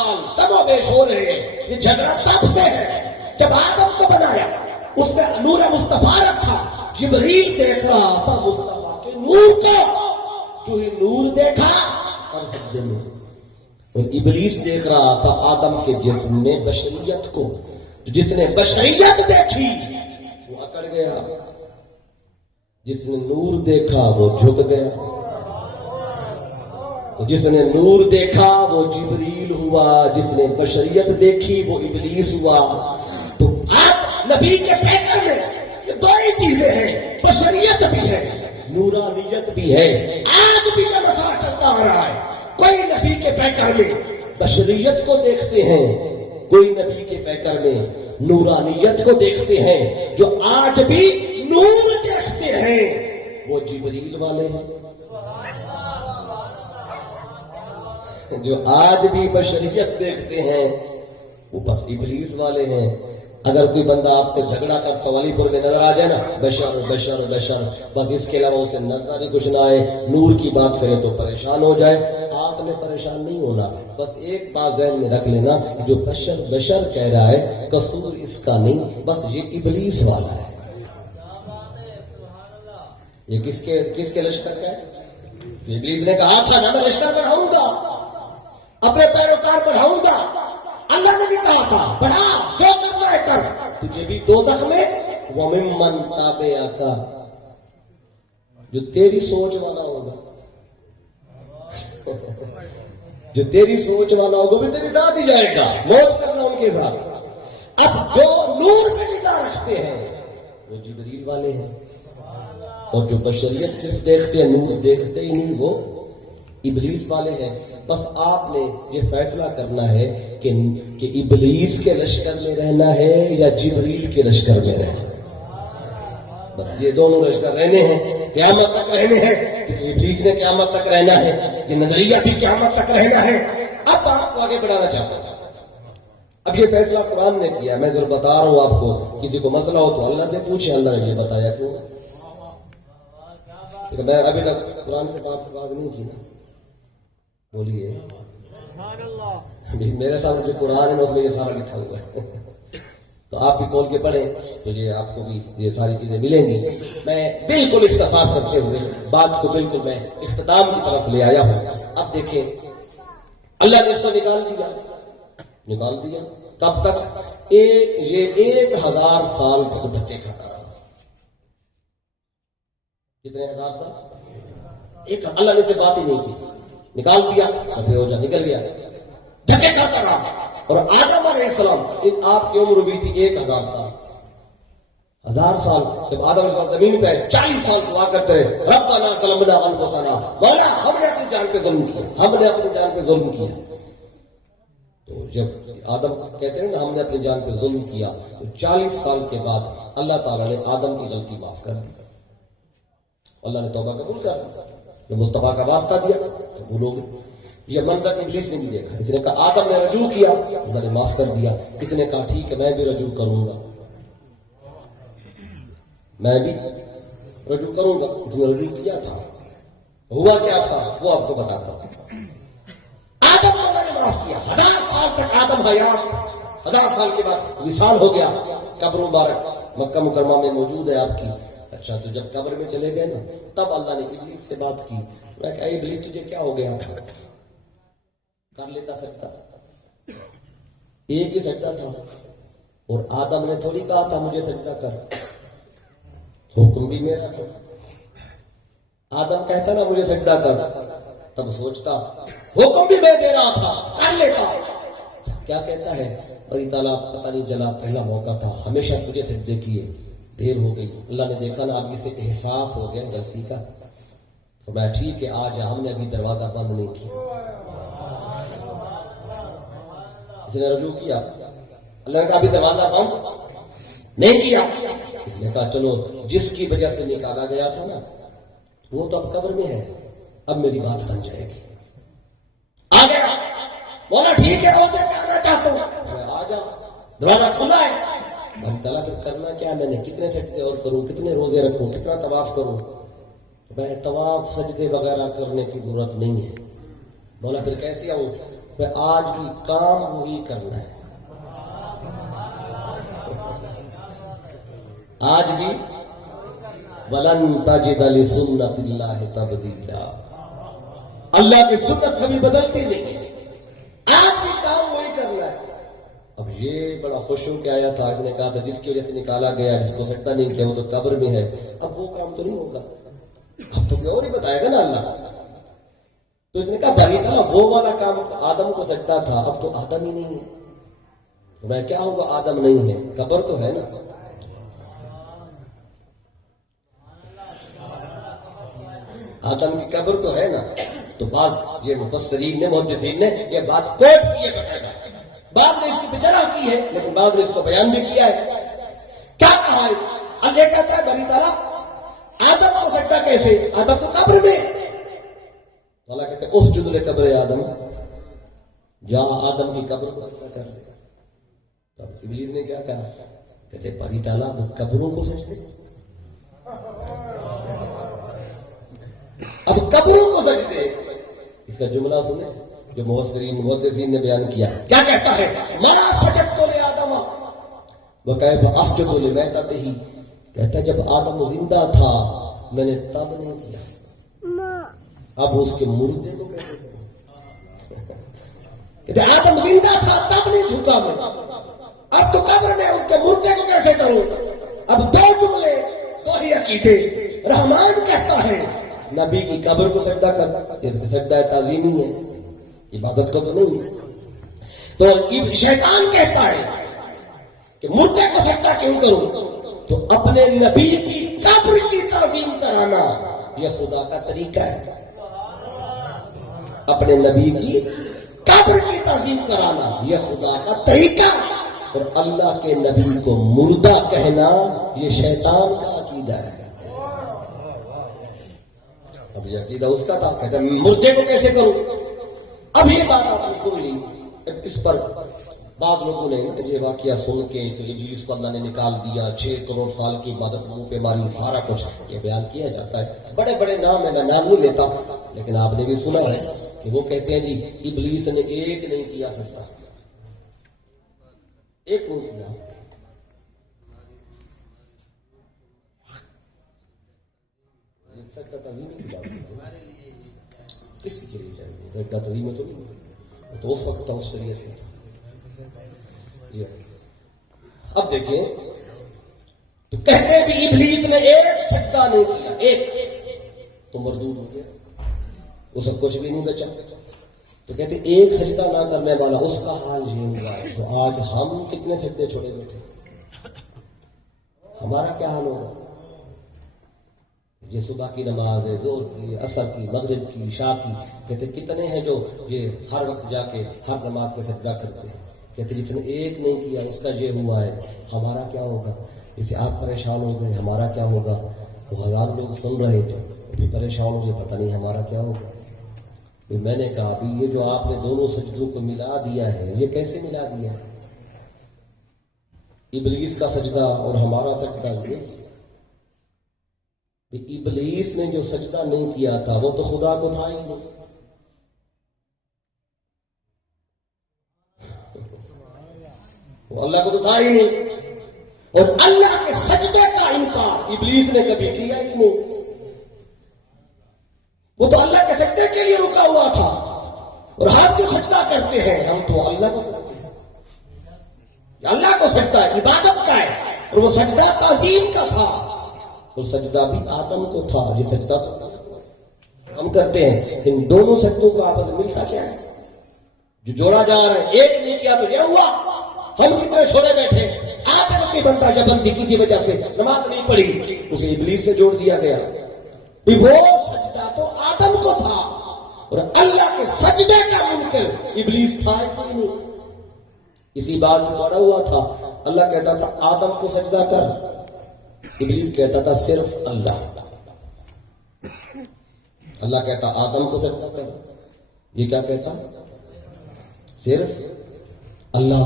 سال کم و بیش ہو رہے ہیں. یہ جھگڑا تب سے ہے جب آدم کو بنایا اس میں نور مصطفیٰ رکھا. جبریل دیکھ رہا تھا مصطفیٰ کے نور کو. جو ہی نور دیکھا اور سجدے میں. اور ابلیس دیکھ رہا تھا آدم کے جسم میں بشریت کو. جس نے بشریت دیکھی وہ اکڑ گیا. جس نے نور دیکھا وہ جھک گیا. جس نے نور دیکھا وہ جبریل ہوا. جس نے بشریت دیکھی وہ ابلیس ہوا. تو آپ نبی کے پیکر میں یہ دو ہی چیزیں ہیں, بشریت بھی ہے, نورانیت بھی ہے. آج بھی یہ مسئلہ چلتا آ رہا ہے. کوئی نبی کے پیکر میں بشریت کو دیکھتے ہیں, کوئی نبی کے پیکر میں نورانیت کو دیکھتے ہیں. جو آج بھی نور دیکھتے ہیں وہ جبریل والے ہیں. جو آج بھی بشریت دیکھتے ہیں وہ بس ابلیس والے ہیں. اگر کوئی بندہ آپ کو جھگڑا کرتا والی پور میں نظر آ جائے نا, بشر بشر بشر, بس اس کے علاوہ اسے نظر ہی کچھ نہ آئے, نور کی بات کرے تو پریشان ہو جائے. آپ نے پریشان نہیں ہونا. بس ایک بات ذہن میں رکھ لینا, جو بشر بشر کہہ رہا ہے قصور اس کا نہیں, بس یہ ابلیس والا ہے. یہ کس کے لشکر کا ہے؟ ابلیس نے کہا تھا نا میں لشکر بڑھاؤں گا, اپنے پیروکار بڑھاؤں گا. اللہ نے بھی کہا تھا بڑھا, جو کرنا ہے کر. تجھے بھی دوزخ میں وَمِمَّن تَابَعَكَ, جو تیری سوچ والا ہوگا جو تیری سوچ والا ہوگا بھی تیری ساتھ ہی جائے گا. موت کرنا ان کے ساتھ. اب جو نور پہ نگاہ رکھتے ہیں وہ جبریل والے ہیں, اور جو بشریت صرف دیکھتے ہیں نور دیکھتے ہی نہیں وہ ابلیس والے ہیں. بس آپ نے یہ فیصلہ کرنا ہے کہ ابلیس کے لشکر میں رہنا ہے یا جبریل کے لشکر میں رہنا ہے. بس یہ دونوں لشکر رہنے ہیں, قیامت تک رہنے ہیں. کیونکہ ابلیس نے قیامت تک رہنا ہے, یہ نظریہ بھی قیامت تک رہنا ہے. اب آپ کو آگے بڑھانا چاہتا ہوں. اب یہ فیصلہ قرآن نے کیا, میں ضرور بتا رہا ہوں آپ کو. کسی کو مسئلہ ہو تو اللہ سے پوچھے, اللہ نے یہ بتایا کیوں. میں ابھی تک قرآن سے بات نہیں کی نا, بولیے. میرے ساتھ جو قرآن ہے اس میں یہ سارا لکھا ہوا ہے, تو آپ بھی کھول کے پڑھیں تو یہ آپ کو بھی یہ ساری چیزیں ملیں گی. میں بالکل اختصار کرتے ہوئے بات کو بالکل میں اختتام کی طرف لے آیا ہوں. اب دیکھیں اللہ نے اس کو نکال دیا. کب تک؟ یہ 1000 سال تک دھکے کھاتا رہا. کتنے 1000 سال؟ اللہ نے سے بات ہی نہیں کی, نکال دیا, ہو جا نکل گیا, دھکے کھاتا رہا. اور آدم علیہ السلام آپ کی عمر ہوئی تھی 1000 سال. 1000 سال جب آدم علیہ السلام زمین پہ 40 سال دعا کرتے رہے, ربنا ظلمنا انفسنا, مولا ہم نے اپنی جان پہ ظلم کیا. تو جب آدم کہتے ہیں نا ہم نے اپنی جان پہ ظلم کیا, تو 40 سال کے بعد اللہ تعالیٰ نے آدم کی غلطی معاف کر دی. اللہ نے توبہ قبول کر دی, مصطفیٰ کا واسطہ دیا تو بھولو گے. یہ منظر ابلیس نے بھی دیکھا. اس نے کہا آدم نے رجوع کیا, اللہ نے معاف کر دیا. اس نے کہا ٹھیک ہے میں بھی رجوع کروں گا, میں بھی رجوع کروں گا. اس نے رجوع کیا تھا, ہوا کیا تھا وہ آپ کو بتاتا ہوں. آدم کو اللہ نے معاف کیا. 1000 سال تک آدم حیات, 1000 سال کے بعد وصال ہو گیا. قبر مبارک مکہ مکرمہ میں موجود ہے آپ کی. اچھا تو جب قبر میں چلے گئے نا تب اللہ نے ابلیس سے بات کی. میں کہا ابلیس تجھے کیا ہو گیا, کر لیتا سجدہ. ایک ہی سجدہ تھا اور آدم نے تھوڑی کہا تھا مجھے سجدہ کر, حکم بھی میرا تھا. آدم کہتا نا مجھے سجدہ کر, تب سوچتا حکم بھی میں دے رہا تھا, کر لیتا. کیا کہتا ہے بڑی تعالیٰ پتہ نہیں چلا, پہلا موقع تھا, ہمیشہ تجھے سجدے کیے, دیر ہو گئی. اللہ نے دیکھا نا اب اسے احساس ہو گیا غلطی کا, تو میں ٹھیک ہے آج ہم نے ابھی دروازہ بند نہیں کیا. اس نے رجوع کیا, اللہ نے کہا ابھی دروازہ بند نہیں کیا. اس نے کہا چلو جس کی وجہ سے نکالا گیا تھا نا وہ تو اب قبر میں ہے, اب میری بات بن جائے گی. آ گیا, بولا ٹھیک ہے روزے پہ آنا چاہتا ہوں. آ جا, دروازہ کھلا ہے. بھائی تعالیٰ پھر کرنا کیا, میں نے کتنے سجدے اور کروں, کتنے روزے رکھوں, کتنا طواف کروں. میں طواف سجدے وغیرہ کرنے کی ضرورت نہیں ہے. بولا پھر کیسے آؤں؟ پہ آج بھی کام وہی کرنا ہے. آج بھی وَلَن تَجِدَ لِسُنَّتِ اللَّهِ تَبْدِيلًا. اللہ کی سنت کبھی بدلتی نہیں ہے. آج بھی کام وہی کرنا ہے. اب یہ بڑا خوش ہو کے آیا تھا. اس نے کہا تھا جس کی وجہ سے نکالا گیا, جس کو سجدہ نہیں کیا وہ تو قبر میں ہے. اب وہ کام تو نہیں ہوگا, اب تو کوئی اور ہی بتائے گا نا اللہ. تو اس نے کہا بھائی تعالیٰ وہ والا کام آدم کو سجدہ تھا, اب تو آدم ہی نہیں ہے. تو میں کیا ہوگا, آدم نہیں ہے, قبر تو ہے نا. آدم کی قبر تو ہے نا. تو بعض یہ مفسرین نے, محدثین نے یہ بات کوٹ کی ہے بقاعدہ. بعض نے اس کی بچرا کی ہے, لیکن بعض نے اس کو بیان بھی کیا ہے. کیا کہا ہے اللہ کہتا ہے بری تعالیٰ آدم کو سجدہ کیسے, آدم تو قبر میں. اللہ کہتے ہیں اسجد لقبر آدم, جا آدم کی قبر کو سجدہ کر دے. تب ابلیس نے کیا کہا, کہتے بری تعالیٰ وہ قبروں کو سجدے, اب قبروں کو سجدے. اس کا جملہ سنیں جو محدثین نے بیان کیا. کیا کہتا ہے, مَا سَجَدْتُ لِآدَمَ وَكَيْفَ أَسْجُدُ لِمَيْتَتِهِ. کہتا ہے جب آدم زندہ تھا میں نے تب نہیں کیا, اب اس کے مردے کو کیسے کروں. کہتے آدم زندہ تھا تب نہیں جھکا میں, اب تو قبر میں اس کے مردے کو کیسے کروں. اب دو جملے دو ہی عقیدے. رحمان کہتا ہے نبی کی قبر کو سجدہ کر, اس میں سجدہ تعظیمی ہے, عبادت کو تو نہیں. تو شیطان کہتا ہے کہ مردے کو سجدہ کیوں کروں, تو اپنے نبی کی قبر کی تعظیم کرانا یہ خدا کا طریقہ ہے. اپنے نبی کی قبر کی تعظیم کرانا یہ خدا کا طریقہ, اور اللہ کے نبی کو مردہ کہنا یہ شیطان کا عقیدہ ہے. اب یہ عقیدہ اس کا تھا, کہتا ہے مردے کو کیسے کروں. اب یہ بات آپ نے سن لی. اس پر بعض لوگوں نے یہ واقعہ سن کے تو ابلیس کو اللہ نے نکال دیا, 6 کروڑ سال کی عبادت منہ پہ ماری, سارا کچھ یہ بیان کیا جاتا ہے. بڑے بڑے نام ہے, میں نام نہیں لیتا, لیکن آپ نے بھی سنا ہے کہ وہ کہتے ہیں جی ابلیس نے ایک نہیں کیا سکتا, ایک نہیں کیا. کس کی چیز ہے تعظیم میں تو نہیں, تو اس وقت تو شریعت میں تھا. اب دیکھیں تو کہتے ہیں کہ ابلیس نے ایک سجدہ نہیں کیا, ایک تو مردود ہو گیا, اس سے کچھ بھی نہیں بچا. تو کہتے ہیں ایک سجدہ نہ کرنے والا اس کا حال یہ ہوا ہے. تو آج ہم کتنے سجدے چھوڑے بیٹھے, ہمارا کیا حال ہوگا. یہ صبح کی نماز ہے, زور کی, عصر کی, مغرب کی, عشاء کی, کہتے کتنے ہیں جو یہ ہر وقت جا کے ہر نماز پہ سجدہ کرتے ہیں. کہتے جس نے ایک نہیں کیا اس کا یہ ہوا ہے, ہمارا کیا ہوگا. جسے آپ پریشان ہو گئے ہمارا کیا ہوگا. وہ 1000 لوگ سن رہے تھے بھی پریشان ہو گئے, پتہ نہیں ہمارا کیا ہوگا. میں نے کہا ابھی یہ جو آپ نے دونوں سجدوں کو ملا دیا ہے یہ کیسے ملا دیا ہے. ابلیس کا سجدہ اور ہمارا سجدہ یہ ابلیس نے جو سجدہ نہیں کیا تھا وہ تو خدا کو تھا ہی نہیں. وہ اللہ کو تو تھا ہی نہیں, اور اللہ کے سجدے کا انکار ابلیس نے کبھی کیا ہی نہیں. وہ تو اللہ کے سجدے کے لیے رکا ہوا تھا, اور ہم جو سجدہ کرتے ہیں ہم تو اللہ کو کرتے ہیں. اللہ کو سجدہ عبادت کا ہے, اور وہ سجدہ تعظیم کا تھا. تو سجدہ بھی آدم کو تھا, یہ سجدہ ہم کرتے ہیں. ان دونوں سجدوں کو آپس میں ملتا کیا ہے, جو جوڑا جا رہا ہے. ایک نہیں کیا تو یہ ہوا, ہم کتنے چھوڑے بیٹھے. آپ نہیں بنتا جب بندی کسی وجہ سے نماز نہیں پڑھی, اسے ابلیس سے جوڑ دیا گیا. وہ سجدہ تو آدم کو تھا, اور اللہ کے سجدے کا منکر ابلیس تھا ہی نہیں. اسی بات میں پڑا ہوا تھا, اللہ کہتا تھا آدم کو سجدہ کر, ابلیس کہتا تھا صرف اللہ. اللہ کہتا آدم کو سجدہ کر, یہ کیا کہتا صرف اللہ.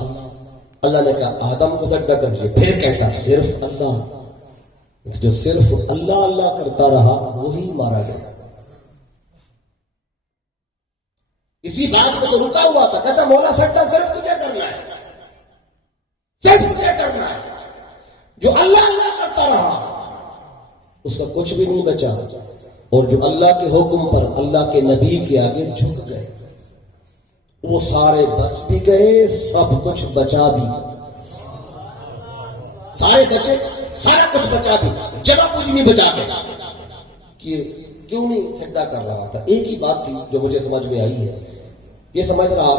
اللہ نے کہا آدم کو سجدہ کر, یہ پھر کہتا صرف اللہ. جو صرف اللہ اللہ کرتا رہا وہی مارا گیا. اسی بات کو تو رکا ہوا تھا. کہتا مولا سجدہ صرف تجھے کرنا ہے, صرف تجھے کرنا ہے. جو اللہ اللہ کرتا رہا اس کا کچھ بھی نہیں بچا, اور جو اللہ کے حکم پر اللہ کے نبی کے آگے جھک گئے وہ سارے بچ بھی گئے, سب کچھ بچا بھی, سارے بچے, سارا کچھ بچا بھی, جگہ کچھ نہیں بچا گئے. کہ کیوں نہیں سجدہ کر رہا تھا؟ ایک ہی بات تھی جو مجھے سمجھ میں آئی ہے. یہ سمجھ رہا